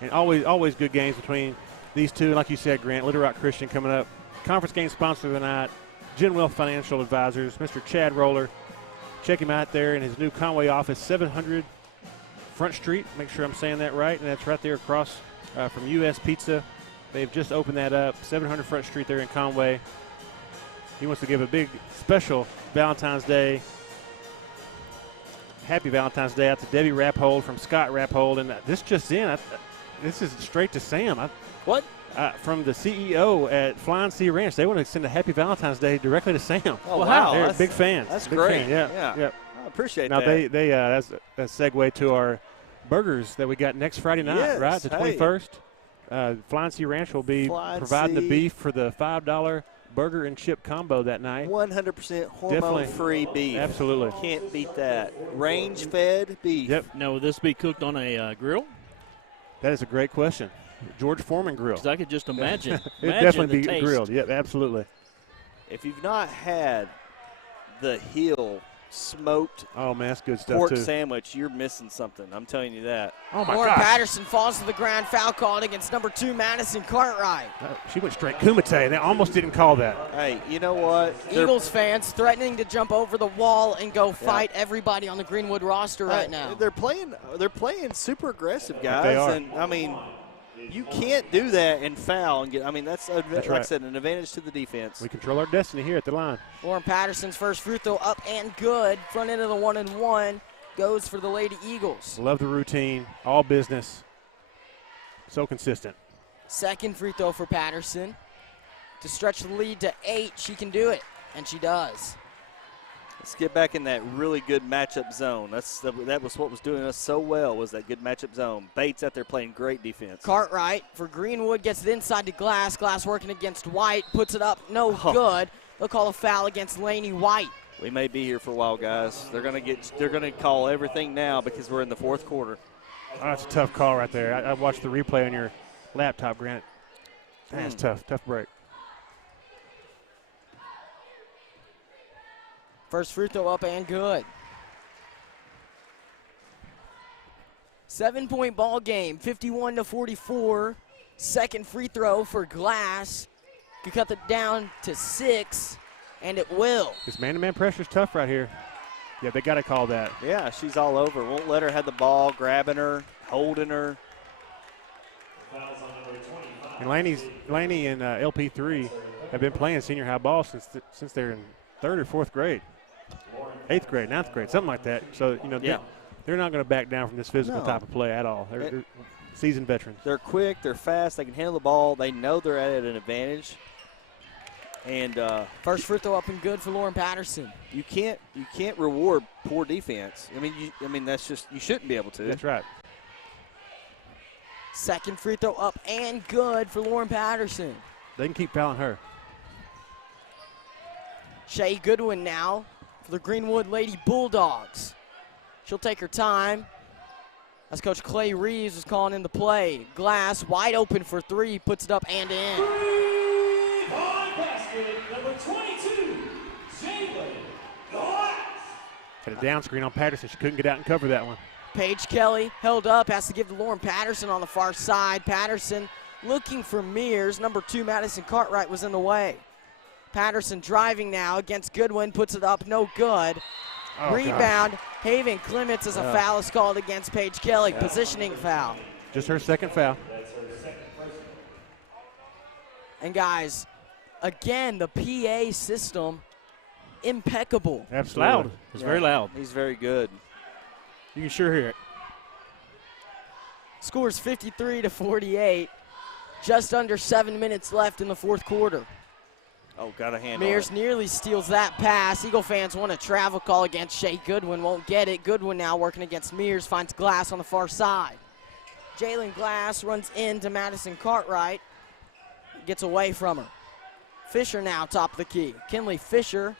And always good games between these two. And like you said, Grant, Little Rock Christian coming up. Conference game sponsor of the night, Genwell Financial Advisors, Mr. Chad Roller. Check him out there in his new Conway office, 700 Front Street. Make sure I'm saying that right. And that's right there across from U.S. Pizza. They've just opened that up, 700 Front Street there in Conway. He wants to give a big special Valentine's Day, happy Valentine's Day out to Debbie Rappold from Scott Rappold. And this just in, this is straight to Sam. What? From the CEO at Flying Sea Ranch. They want to send a happy Valentine's Day directly to Sam. Oh, wow. They're big fans. That's big great. Fan. Yeah. I appreciate now that. That's a segue to our burgers that we got next Friday night, right? The 21st. Flying Sea Ranch will be providing the beef for the $5 burger and chip combo that night. 100% hormone-free beef. Absolutely. Can't beat that. Range-fed beef. Yep. Now, will this be cooked on a grill? That is a great question. George Foreman grill. Because I could just imagine. It'd definitely be taste. grilled. Yep, absolutely. If you've not had the Hill smoked Oh, man, that's good stuff, pork too. sandwich, you're missing something. I'm telling you that. Oh, my Lauren gosh. Patterson falls to the ground, foul called against number 2, Madison Cartwright. She went straight Kumite. They almost didn't call that. Hey, you know what? Eagles fans threatening to jump over the wall and go fight everybody on the Greenwood roster right now. They're playing super aggressive, guys. They are. And I mean, you can't do that and foul and get. I mean, that's like I right. said, an advantage to the defense. We control our destiny here at the line. Lauren Patterson's first free throw up and good. Front end of the 1-and-1 goes for the Lady Eagles. Love the routine, all business. So consistent. Second free throw for Patterson. To stretch the lead to 8, she can do it, and she does. Let's get back in that really good matchup zone. That was what was doing us so well, was that good matchup zone. Bates out there playing great defense. Cartwright for Greenwood gets it inside to Glass. Glass working against White, puts it up, no good. They'll call a foul against Laney White. We may be here for a while, guys. They're gonna call everything now because we're in the fourth quarter. Oh, that's a tough call right there. I watched the replay on your laptop, Grant. That's tough break. First free throw up and good. 7-point ball game, 51-44. Second free throw for Glass. Could cut it down to 6, and it will. This man-to-man pressure is tough right here. Yeah, they got to call that. Yeah, she's all over. Won't let her have the ball, grabbing her, holding her. And Laney and LP3 have been playing senior high ball since they're in 3rd or 4th grade. 8th grade, 9th grade, something like that. So, they're not going to back down from this physical type of play at all. They're seasoned veterans. They're quick, they're fast, they can handle the ball. They know they're at an advantage. And first free throw up and good for Lauren Patterson. You can't reward poor defense. I mean that's just, you shouldn't be able to. That's right. Second free throw up and good for Lauren Patterson. They can keep fouling her. Shay Goodwin now for the Greenwood Lady Bulldogs. She'll take her time as Coach Clay Reeves is calling in the play. Glass wide open for 3, puts it up and in. On basket, number 22, Jalen Glass. Had a down screen on Patterson. She couldn't get out and cover that one. Paige Kelly held up, has to give to Lauren Patterson on the far side. Patterson looking for Mears. Number 2, Madison Cartwright, was in the way. Patterson driving now against Goodwin, puts it up, no good. Oh, Rebound, Haven Clements as a foul is called against Paige Kelly, positioning foul. Just her second foul. And guys, again, the PA system, impeccable. Absolutely. Loud. It's very loud. He's very good. You can sure hear it. Scores 53-48. Just under 7 minutes left in the fourth quarter. Oh, got a handle. Mears nearly steals that pass. Eagle fans want a travel call against Shay Goodwin. Won't get it. Goodwin now working against Mears. Finds Glass on the far side. Jalen Glass runs into Madison Cartwright. Gets away from her. Fisher now top of the key. Kinley Fisher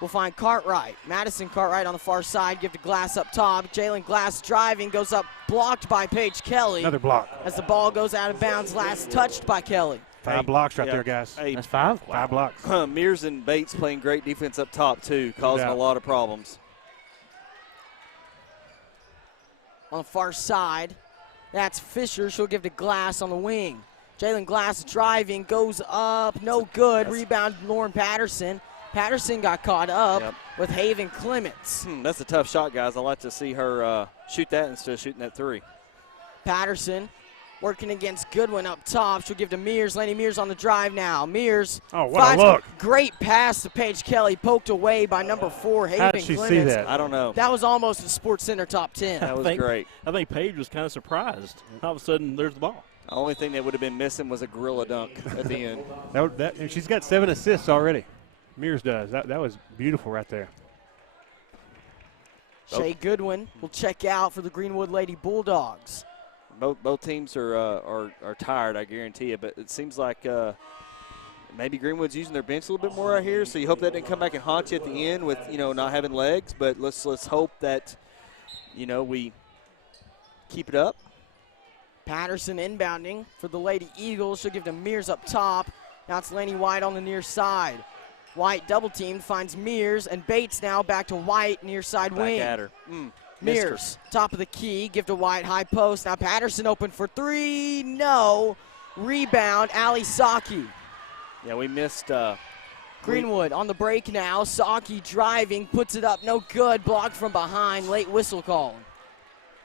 will find Cartwright. Madison Cartwright on the far side. Give to Glass up top. Jalen Glass driving. Goes up. Blocked by Paige Kelly. Another block. As the ball goes out of bounds. Last touched by Kelly. 5 blocks right there, guys. Hey, That's 5? 5 blocks. Mears and Bates playing great defense up top, too, causing a lot of problems. On the far side, that's Fisher. She'll give to Glass on the wing. Jalen Glass driving, goes up, no good. Rebound, Lauren Patterson. Patterson got caught up with Haven Clements. That's a tough shot, guys. I'd like to see her shoot that instead of shooting that 3. Patterson working against Goodwin up top. She'll give to Mears. Laney Mears on the drive now. Mears. Oh, what a look. Great pass to Paige Kelly. Poked away by number 4, Haven How did she Clements. see that? I don't know. That was almost a Sports Center top 10. That was great. I think Paige was kind of surprised. All of a sudden, there's the ball. The only thing that would have been missing was a gorilla dunk at the end. And she's got 7 assists already. Mears does. That was beautiful right there. Shay Goodwin will check out for the Greenwood Lady Bulldogs. Both teams are tired, I guarantee you. But it seems like maybe Greenwood's using their bench a little bit more right here. So you hope that didn't come back and haunt you at the end with not having legs. But let's hope that we keep it up. Patterson inbounding for the Lady Eagles. She'll give to Mears up top. Now it's Laney White on the near side. White double teamed, finds Mears, and Bates now back to White, near side wing. Back at her. Mears, top of the key, give to White, high post. Now Patterson open for three, no. Rebound, Ali Saki. Yeah, we missed. Greenwood on the break now. Saki driving, puts it up, no good. Blocked from behind, late whistle call.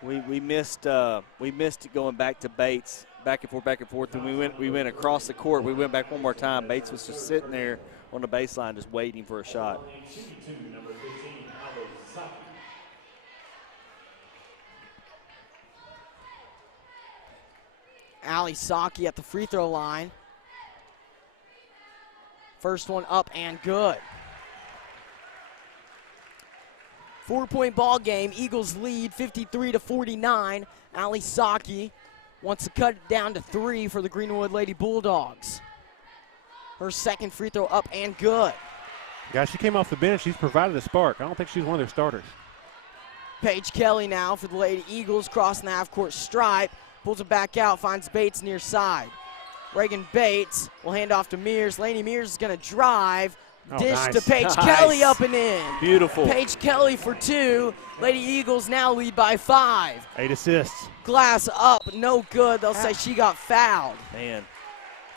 We missed going back to Bates, back and forth, and we went across the court. We went back one more time. Bates was just sitting there on the baseline, just waiting for a shot. Ali Saki at the free throw line. First one up and good. 4-point ball game. Eagles lead 53-49. Ali Saki wants to cut it down to 3 for the Greenwood Lady Bulldogs. Her second free throw up and good. Guys, she came off the bench. She's provided a spark. I don't think she's one of their starters. Paige Kelly now for the Lady Eagles, crossing the half-court stripe. Pulls it back out, finds Bates near side. Reagan Bates will hand off to Mears. Laney Mears is going to drive. Dish nice. to Paige Nice. Kelly up and in. Beautiful. Paige Kelly for 2. Lady Eagles now lead by 5. 8 assists. Glass up, no good. They'll say she got fouled. Man,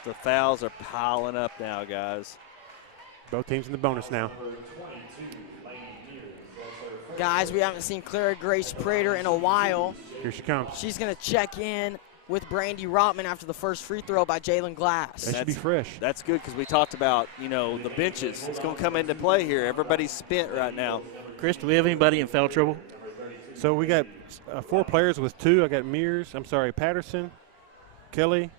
the fouls are piling up now, guys. Both teams in the bonus now. Guys, we haven't seen Clara Grace Prater in a while. Here she comes. She's going to check in with Brandy Rotman after the first free throw by Jalen Glass. They should be fresh. That's good because we talked about, the benches. It's going to come into play here. Everybody's spent right now. Chris, do we have anybody in foul trouble? So we got 4 players with 2. I got Patterson, Kelly,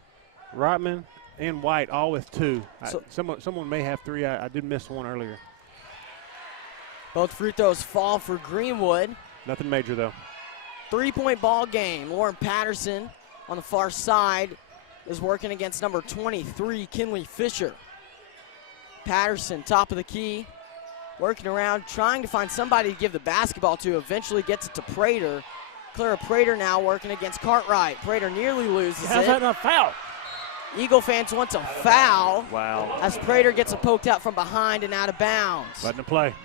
Rotman, and White, all with 2. So, someone may have 3. I did miss one earlier. both free throws fall for Greenwood. Nothing major, though. 3-point ball game. Lauren Patterson on the far side is working against number 23, Kinley Fisher. Patterson, top of the key, working around, trying to find somebody to give the basketball to. Eventually gets it to Prater. Clara Prater now working against Cartwright. Prater nearly loses How's it. that not foul? Eagle fans wants a foul. Wow. As Prater gets it poked out from behind and out of bounds. Letting it play.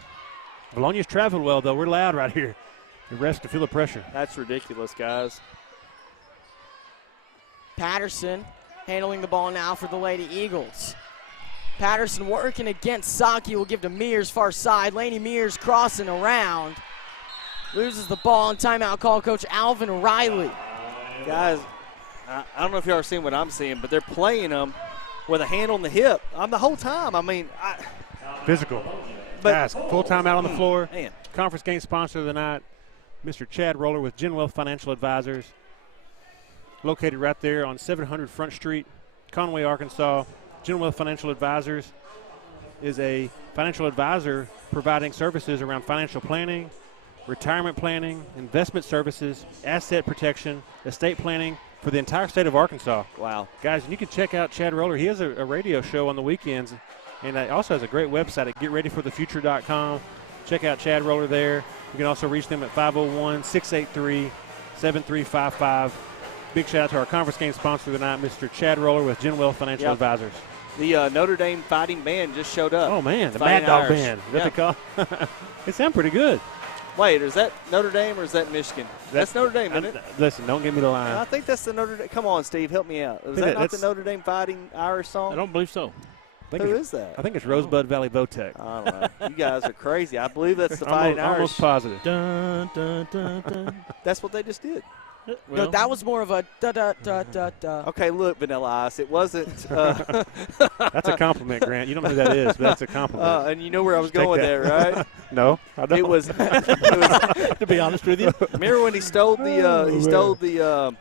Vilonia's traveled well, though. We're loud right here. The rest to feel the pressure. That's ridiculous, guys. Patterson handling the ball now for the Lady Eagles. Patterson working against Saki, will give to Mears, far side. Laney Mears crossing around. Loses the ball, and timeout call, Coach Alvin Riley. Guys, I don't know if y'all are seeing what I'm seeing, but they're playing them with a hand on the hip the whole time. Physical. But- Guys, full timeout on the floor. Man. Conference game sponsor of the night, Mr. Chad Roller with Genwealth Financial Advisors. Located right there on 700 Front Street, Conway, Arkansas. Genwealth Financial Advisors is a financial advisor providing services around financial planning, retirement planning, investment services, asset protection, estate planning for the entire state of Arkansas. Wow. Guys, and you can check out Chad Roller. He has a radio show on the weekends, and he also has a great website at getreadyforthefuture.com. Check out Chad Roller there. You can also reach them at 501-683-7355. Big shout out to our conference game sponsor of the night, Mr. Chad Roller with Genwealth Financial Yep. Advisors. The Notre Dame Fighting Band just showed up. Oh, man, the Fighting Mad Dog Irish. Band. Is that they call? They sound pretty good. Wait, is that Notre Dame or is that Michigan? That's Notre Dame, isn't it? Listen, don't give me the line. I think that's the Notre Dame. Come on, Steve, help me out. Is Yeah, that not the that's- Notre Dame Fighting Irish song? I don't believe so. I think Who it's- is that? I think it's Rosebud Valley Votech. I don't know. You guys are crazy. I believe that's the Fighting Almost Irish. positive. Dun, dun, dun, dun. That's what they just did. No, Well, that was more of a da-da-da-da-da. Okay, look, Vanilla Ice. It wasn't. That's a compliment, Grant. You don't know who that is, but that's a compliment. And you know where I was Take going that. there, right? No, I don't. It was. to be honest with you. Remember when he stole the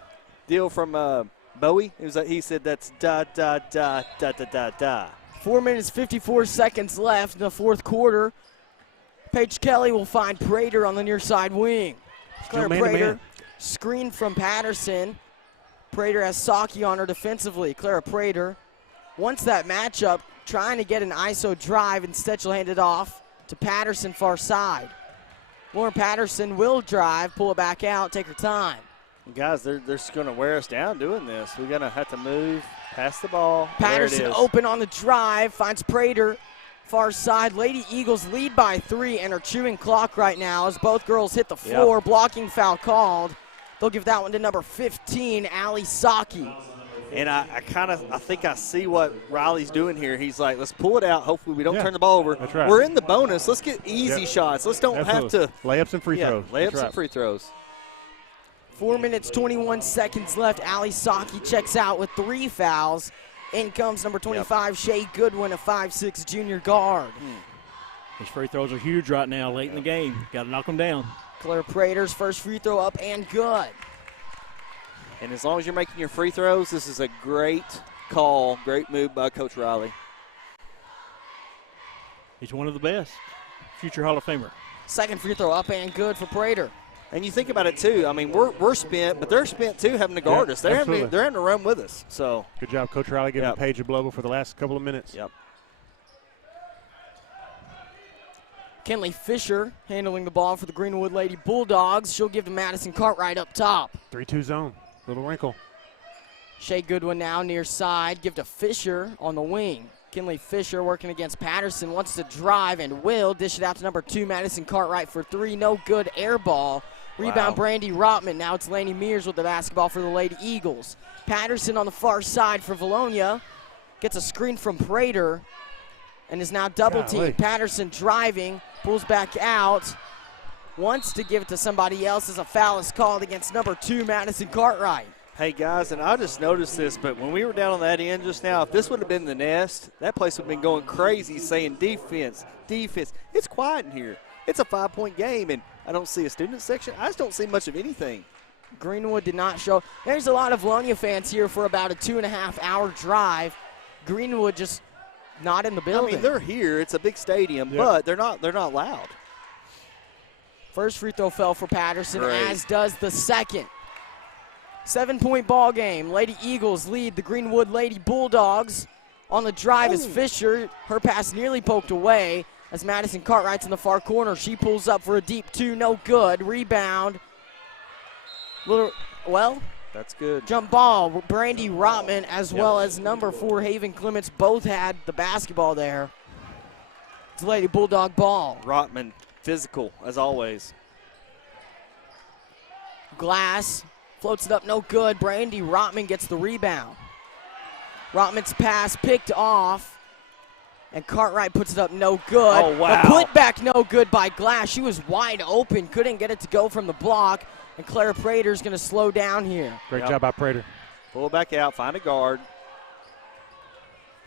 deal from Bowie? It was like he said that's da da da da da da da. 4 minutes, 54 seconds left in the fourth quarter. Paige Kelly will find Prater on the near side wing. Claire man-to-man. Prater, screen from Patterson. Prater has Saki on her defensively. Clara Prater wants that matchup, trying to get an ISO drive. Instead, she'll hand it off to Patterson, far side. Lauren Patterson will drive, pull it back out, take her time. Guys, they're just going to wear us down doing this. We're going to have to move, pass the ball. There it Patterson is. open on the drive, finds Prater. Far side, Lady Eagles lead by 3 and are chewing clock right now as both girls hit the floor. Blocking foul called. They'll give that one to number 15, Allie Saki. And I think I see what Riley's doing here. He's like, let's pull it out. Hopefully we don't turn the ball over. That's right. We're in the bonus. Let's get easy shots. Let's don't have to. Layups and free throws. Layups and free throws. 4 minutes, 21 seconds left. Allie Saki checks out with 3 fouls. In comes number 25, Shea Goodwin, a 5'6" junior guard. His free throws are huge right now, late in the game. Got to knock them down. Claire Prater's first free throw up and good. And as long as you're making your free throws, this is a great call, great move by Coach Riley. He's one of the best. Future Hall of Famer. Second free throw up and good for Prater. And you think about it, too. I mean, we're spent, but they're spent, too, having to guard us. They're having to run with us. So good job, Coach Riley, giving Paige a blow for the last couple of minutes. Yep. Kinley Fisher handling the ball for the Greenwood Lady Bulldogs. She'll give to Madison Cartwright up top. 3-2 zone. Little wrinkle. Shea Goodwin now near side. Give to Fisher on the wing. Kinley Fisher working against Patterson. Wants to drive and will. Dish it out to number 2, Madison Cartwright for 3. No good. Air ball. Rebound, Brandy Rotman. Now it's Laney Mears with the basketball for the Lady Eagles. Patterson on the far side for Vilonia. Gets a screen from Prater and is now double teamed. Patterson driving. Pulls back out. Wants to give it to somebody else as a foul is called against number 2, Madison Cartwright. Hey, guys, and I just noticed this, but when we were down on that end just now, if this would have been the nest, that place would have been going crazy saying defense, defense. It's quiet in here. It's a 5-point game, and I don't see a student section. I just don't see much of anything. Greenwood did not show. There's a lot of Vilonia fans here for about a 2.5-hour drive. Greenwood just not in the building. I mean, they're here. It's a big stadium, but they're not loud. First free throw fell for Patterson, as does the second. 7-point ball game. Lady Eagles lead the Greenwood Lady Bulldogs. On the drive is Fisher. Her pass nearly poked away as Madison Cartwright's in the far corner. She pulls up for a deep 2, no good. Rebound. That's good. Jump ball. Brandy Rotman as well as number 4 Haven Clements both had the basketball there. It's Lady Bulldog ball. Rotman, physical as always. Glass floats it up, no good. Brandy Rotman gets the rebound. Rotman's pass picked off, and Cartwright puts it up, no good. Oh, wow. The putback, no good by Glass. She was wide open, couldn't get it to go from the block, and Claire Prater's going to slow down here. Great job by Prater. Pull back out, find a guard.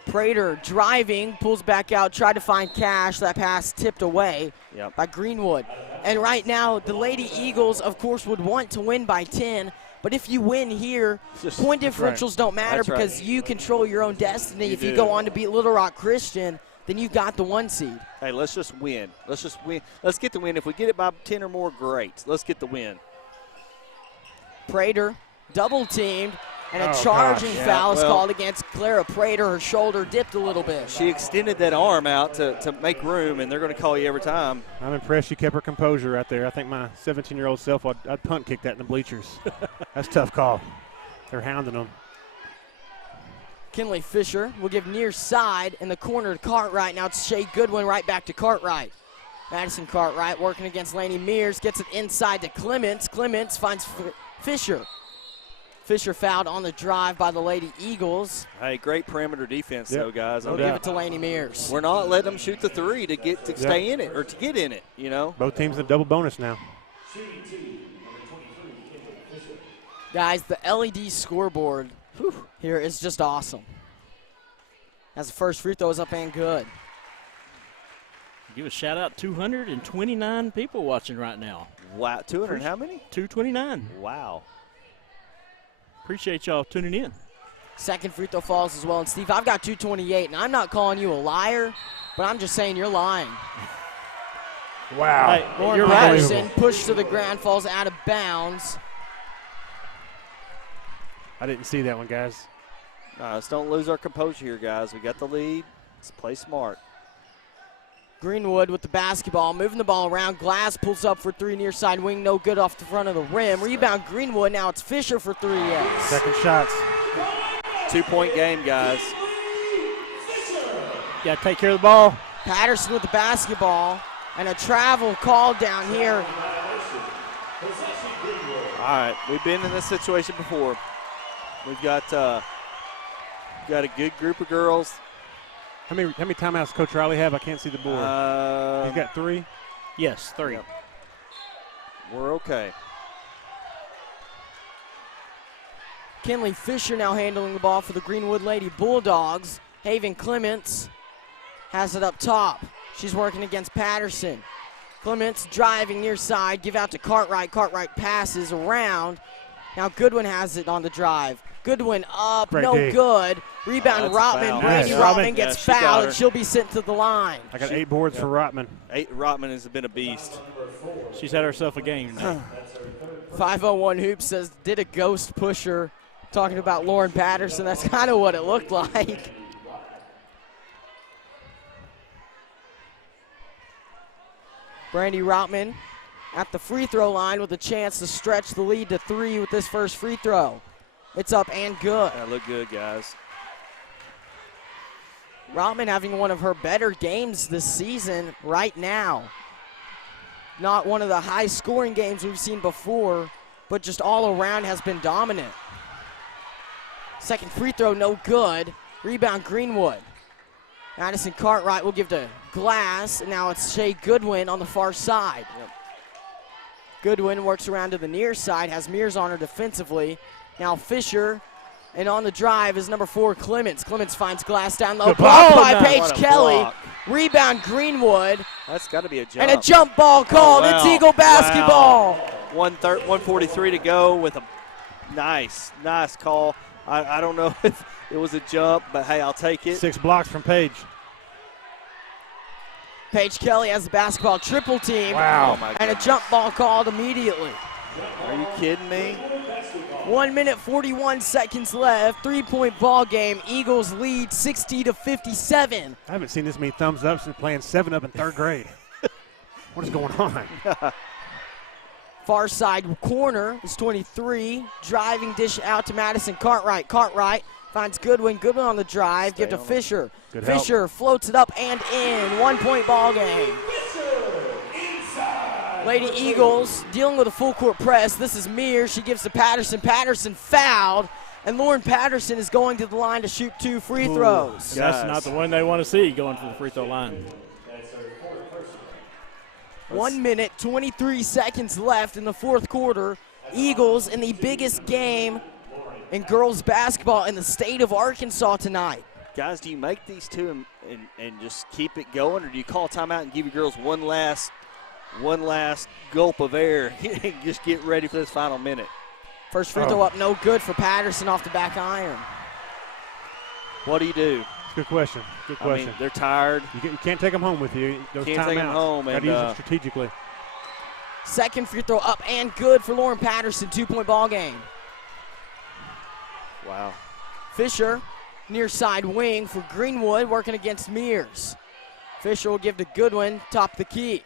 Prater driving, pulls back out, tried to find Cash. That pass tipped away by Greenwood. And right now, the Lady Eagles, of course, would want to win by 10. But if you win here, point differentials don't matter because you control your own destiny. If you go on to beat Little Rock Christian, then you got the 1 seed. Hey, let's just win. Let's just win. Let's get the win. If we get it by 10 or more, great. Let's get the win. Prater double teamed. And a charging foul is called against Clara Prater. Her shoulder dipped a little bit. She extended that arm out to make room, and they're going to call you every time. I'm impressed she kept her composure right there. I think my 17-year-old self, I'd punt kick that in the bleachers. That's a tough call. They're hounding them. Kinley Fisher will give near side in the corner to Cartwright. Now it's Shea Goodwin right back to Cartwright. Madison Cartwright working against Laney Mears. Gets it inside to Clements. Clements finds Fisher. Fisher fouled on the drive by the Lady Eagles. Hey, great perimeter defense, though, guys. We'll give it to Laney Mears. We're not letting them shoot the 3 to stay in it or to get in it, you know. Both teams in double bonus now. Guys, the LED scoreboard here is just awesome. As the first free throw is up and good. Give a shout out, 229 people watching right now. Wow, 200 how many? 229. Wow. Appreciate y'all tuning in. Second free throw falls as well. And Steve, I've got 228, and I'm not calling you a liar, but I'm just saying you're lying. Wow. Hey, Lauren you're Patterson pushed to the ground, falls out of bounds. I didn't see that one, guys. Let's don't lose our composure here, guys. We got the lead. Let's play smart. Greenwood with the basketball, moving the ball around. Glass pulls up for 3 near side wing, no good off the front of the rim. Rebound Greenwood, now it's Fisher for 3. Yes. Second shots. 2-point game, guys. Got to take care of the ball. Patterson with the basketball, and a travel called down here. All right, we've been in this situation before. We've got a good group of girls. How many timeouts Coach Riley have? I can't see the board. He's got 3? Yes, 3. Yep. We're okay. Kinley Fisher now handling the ball for the Greenwood Lady Bulldogs. Haven Clements has it up top. She's working against Patterson. Clements driving near side, give out to Cartwright. Cartwright passes around. Now Goodwin has it on the drive. Goodwin up, Great no D. good. Rebound, Rotman. Brandy Yes. Rotman gets Yeah, she got fouled. her. She'll be sent to the line. I got 8 boards for Rotman. Rotman has been a beast. She's had herself a game tonight. 501 Hoops says, did a ghost pusher. Talking about Lauren Patterson. That's kind of what it looked like. Brandy Rotman at the free throw line with a chance to stretch the lead to 3 with this first free throw. It's up and good. That looked good, guys. Rotman having one of her better games this season right now. Not one of the high scoring games we've seen before, but just all around has been dominant. Second free throw, no good. Rebound, Greenwood. Madison Cartwright will give to Glass, and now it's Shea Goodwin on the far side. Yep. Goodwin works around to the near side, has Mears on her defensively. Now Fisher, and on the drive is number 4, Clements. Clements finds Glass down low, Good blocked block. by Oh, no. Paige What a Kelly. block. Rebound, Greenwood, That's got to be a jump. and a jump ball called. It's wow. Eagle basketball. 1:43 to go with a nice call. I don't know if it was a jump, but hey, I'll take it. 6 blocks from Paige. Paige Kelly has the basketball triple team. Wow. Oh my And a goodness. jump ball called immediately. Are you kidding me? 1 minute, 41 seconds left. 3-point ball game. Eagles lead 60-57. I haven't seen this many thumbs up since playing 7-up in 3rd grade. What is going on? Far side corner is 23. Driving dish out to Madison Cartwright. Cartwright finds Goodwin. Goodwin on the drive. Give to on it. Fisher. Good help. Fisher floats it up and in. 1-point ball game. Lady Eagles dealing with a full court press. This is Mears. She gives to Patterson. Patterson fouled. And Lauren Patterson is going to the line to shoot 2 free throws. That's not the one they want to see going to the free throw line. 1 minute, 23 seconds left in the fourth quarter. Eagles in the biggest game in girls basketball in the state of Arkansas tonight. Guys, do you make these two and just keep it going, or do you call timeout and give your girls one last gulp of air and just get ready for this final minute? First free throw up, no good for Patterson off the back iron. What do you do? Good question. Good I question. mean, they're tired. You can't take them home with you. Those Can't take 'em timeouts. home, Got and, to use it strategically. Second free throw up and good for Lauren Patterson, 2-point ball game. Wow. Fisher, near side wing for Greenwood, working against Mears. Fisher will give to Goodwin, top of the key.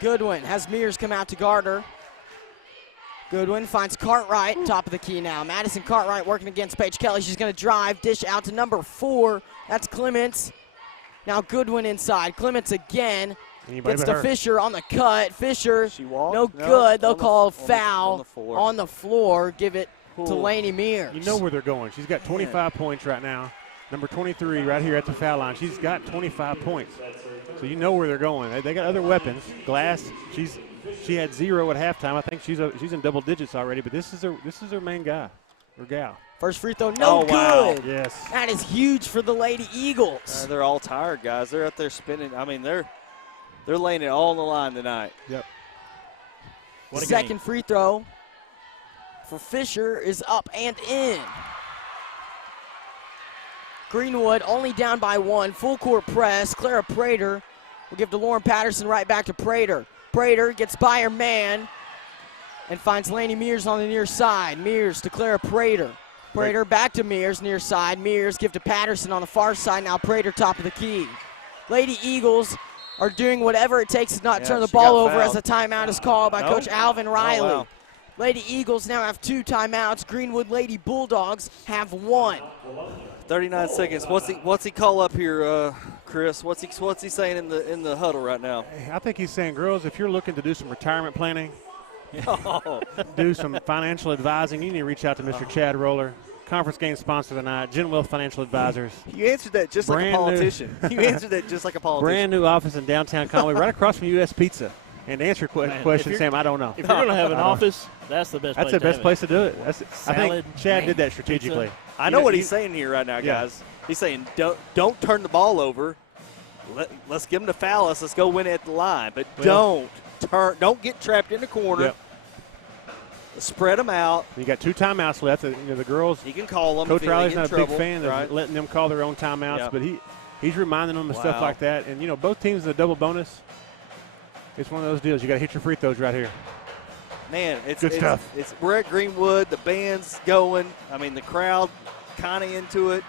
Goodwin has Mears come out to guard her. Goodwin finds Cartwright, top of the key now. Madison Cartwright working against Paige Kelly. She's going to drive, dish out to number 4. That's Clements. Now Goodwin inside. Clements again. Anybody Gets but to her. Fisher on the cut. Fisher, She walked? no No, good. They'll on the- call on the- foul on the floor. on the floor. Give it to Ooh. Laney Mears. You know where they're going. She's got 25 points right now. Number 23 right here at the foul line. She's got 25 points. So you know where they're going. They got other weapons. Glass, she had 0 at halftime. I think she's in double digits already, but this is her main guy or gal. First free throw, no Oh, wow. good. Yes. That is huge for the Lady Eagles. They're all tired, guys. They're out there spinning. I mean, they're laying it all on the line tonight. Yep. What a Second game. free throw for Fisher is up and in. Greenwood only down by 1. Full court press. Clara Prater will give to Lauren Patterson, right back to Prater. Prater gets by her man and finds Laney Mears on the near side. Mears to Clara Prater. Prater back to Mears, near side. Mears give to Patterson on the far side. Now Prater top of the key. Lady Eagles are doing whatever it takes to not turn the she ball got over as fouled. a timeout is called by Nope. Coach Alvin Riley. wow. Lady Eagles now have 2 timeouts. Greenwood Lady Bulldogs have 1. 39 seconds. What's he call up here, Chris? What's he saying in the huddle right now? I think he's saying, girls, if you're looking to do some retirement planning, do some financial advising, you need to reach out to Mr. Chad Roller. Conference game sponsor tonight, Gen Wealth Financial Advisors. You answered that just like a politician. You answered that just like a politician. Brand new office in downtown Conway, right across from U.S. Pizza. And to answer your question, Sam, I don't know. If you're going to have an office, that's the best place to have it. That's the best place to do it. I Salad, think Chad did that strategically. pizza. I know what he's saying here right now, guys. He's saying don't turn the ball over. Let's give him the phallus. Let's go win at the line. But don't get trapped in the corner. Yep. Spread them out. You got 2 timeouts left. The girls. You can call them. Coach Riley's not a big trouble, fan of letting them call their own timeouts, but he's reminding them of stuff like that. And both teams in a double bonus. It's one of those deals. You got to hit your free throws right here. Man, good stuff. We're at Greenwood. The band's going. I mean, the crowd kind of into it.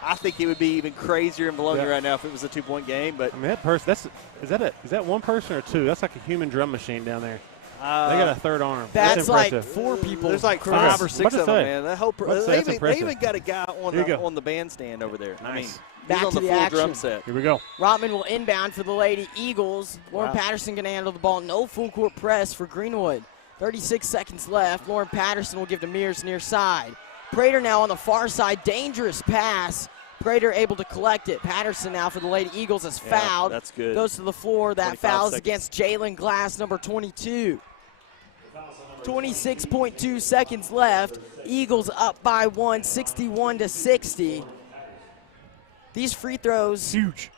I think it would be even crazier in Vilonia right now if it was a 2-point game. But I mean, that person. Is that one person or 2? That's like a human drum machine down there. They got a third arm. That's like 4 people. There's like 5 or 6 of them, man. That whole they even got a guy on the bandstand over there. Nice. I mean, back he's on to the the full action. drum set. Here we go. Rotman will inbound for the Lady Eagles. Lauren Patterson going to handle the ball. No full court press for Greenwood. 36 seconds left. Lauren Patterson will give to Mears near side. Prater now on the far side. Dangerous pass. Prater able to collect it. Patterson now for the Lady Eagles is fouled. That's good. Goes to the floor. That foul is against Jalen Glass, number 22. 26.2 seconds left. Eagles up by 1, 61-60. These free throws. Huge.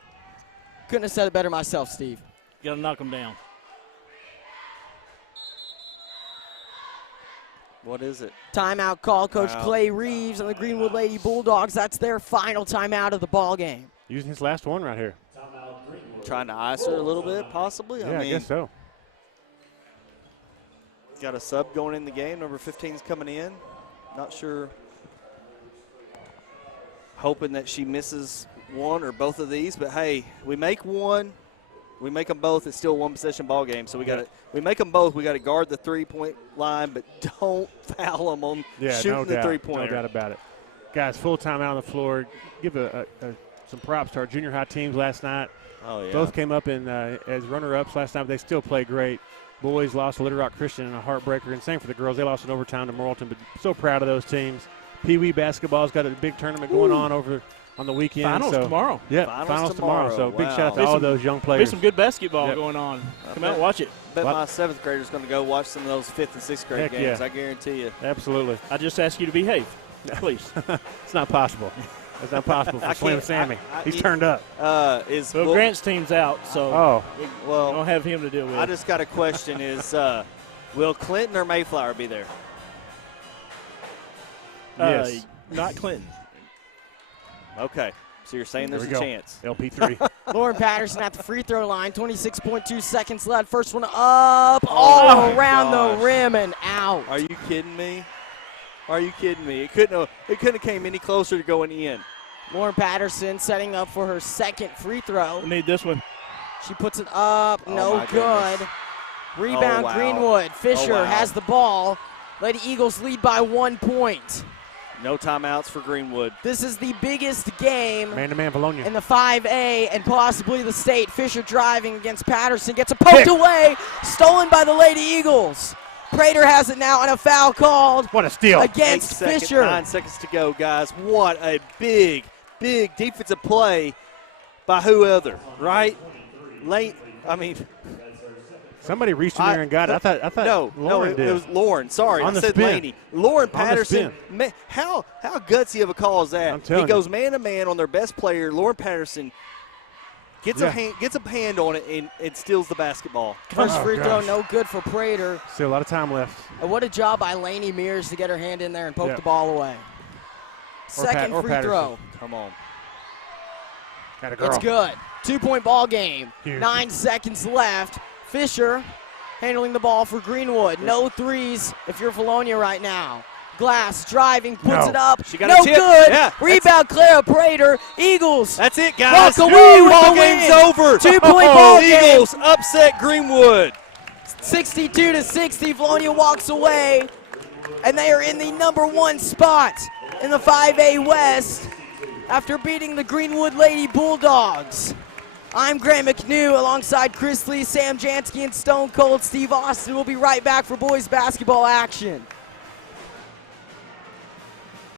Couldn't have said it better myself, Steve. You got to knock them down. What is it? Timeout call, Coach Clay Reeves and the Greenwood Lady Bulldogs. That's their final timeout of the ball game. Using his last one right here. Trying to ice her a little bit, possibly? Yeah, I guess so. Got a sub going in the game. Number 15 is coming in. Not sure. Hoping that she misses one or both of these. But, hey, we make one. We make them both. It's still a one-possession ball game. So we make them both. We got to guard the three-point line, but don't foul them on shooting the three-pointer. No doubt about it. Guys, full timeout on the floor. Give some props to our junior high teams last night. Oh, yeah. Both came up as runner-ups last night, but they still played great. Boys lost to Little Rock Christian in a heartbreaker, and same for the girls. They lost in overtime to Morrilton, but so proud of those teams. Pee Wee basketball's got a big tournament going on on the weekend. Finals tomorrow. Yeah, finals tomorrow. So big shout out to Be all those young players. Be some good basketball going on. Come out and watch it. Bet my 7th grader's going to go watch some of those 5th and 6th grade games. I guarantee you. Absolutely. I just ask you to behave, please. It's not possible. It's not possible for Slim Sammy. He's turned up. Grant's team's out, so we don't have him to deal with. I just got a question: will Clinton or Mayflower be there? Yes. Not Clinton. Okay. So you're saying there's a chance. LP3. Lauren Patterson at the free throw line. 26.2 seconds left. First one up, all around the rim and out. Are you kidding me? Are you kidding me? It couldn't have came any closer to going in. Lauren Patterson setting up for her second free throw. We need this one. She puts it up. No good. Goodness. Rebound Greenwood. Fisher has the ball. Lady Eagles lead by 1 point. No timeouts for Greenwood. This is the biggest game man-to-man Vilonia in the 5A and possibly the state. Fisher driving against Patterson. Gets a poked away. Stolen by the Lady Eagles. Prater has it now and a foul called. What a steal. Against Fisher. 9 seconds to go, guys. What a big defensive play by whoever, right? Late, somebody reached in there and got it. I thought Lauren did. It was Lauren. Sorry, I said Laney. Lauren Patterson. How gutsy of a call is that? He goes man-to-man on their best player, Lauren Patterson. Gets a hand on it and steals the basketball. First free throw, no good for Prater. Still a lot of time left. And what a job by Laney Mears to get her hand in there and poke the ball away. Second free throw. Come on. Got a girl. It's good. 2-point ball game. Huge. 9 seconds left. Fisher handling the ball for Greenwood. No threes if you're Vilonia right now. Glass driving, puts it up. She got no a tip. good. Yeah, Rebound, Clara Prater. Eagles. That's it, guys. Walk away with ball the game's win. over. 2-point ball game. Eagles upset Greenwood. 62-60. Vilonia walks away, and they are in the #1 spot in the 5A West after beating the Greenwood Lady Bulldogs. I'm Grant McNew alongside Chris Lee, Sam Jansky, and Stone Cold Steve Austin. We'll be right back for boys basketball action.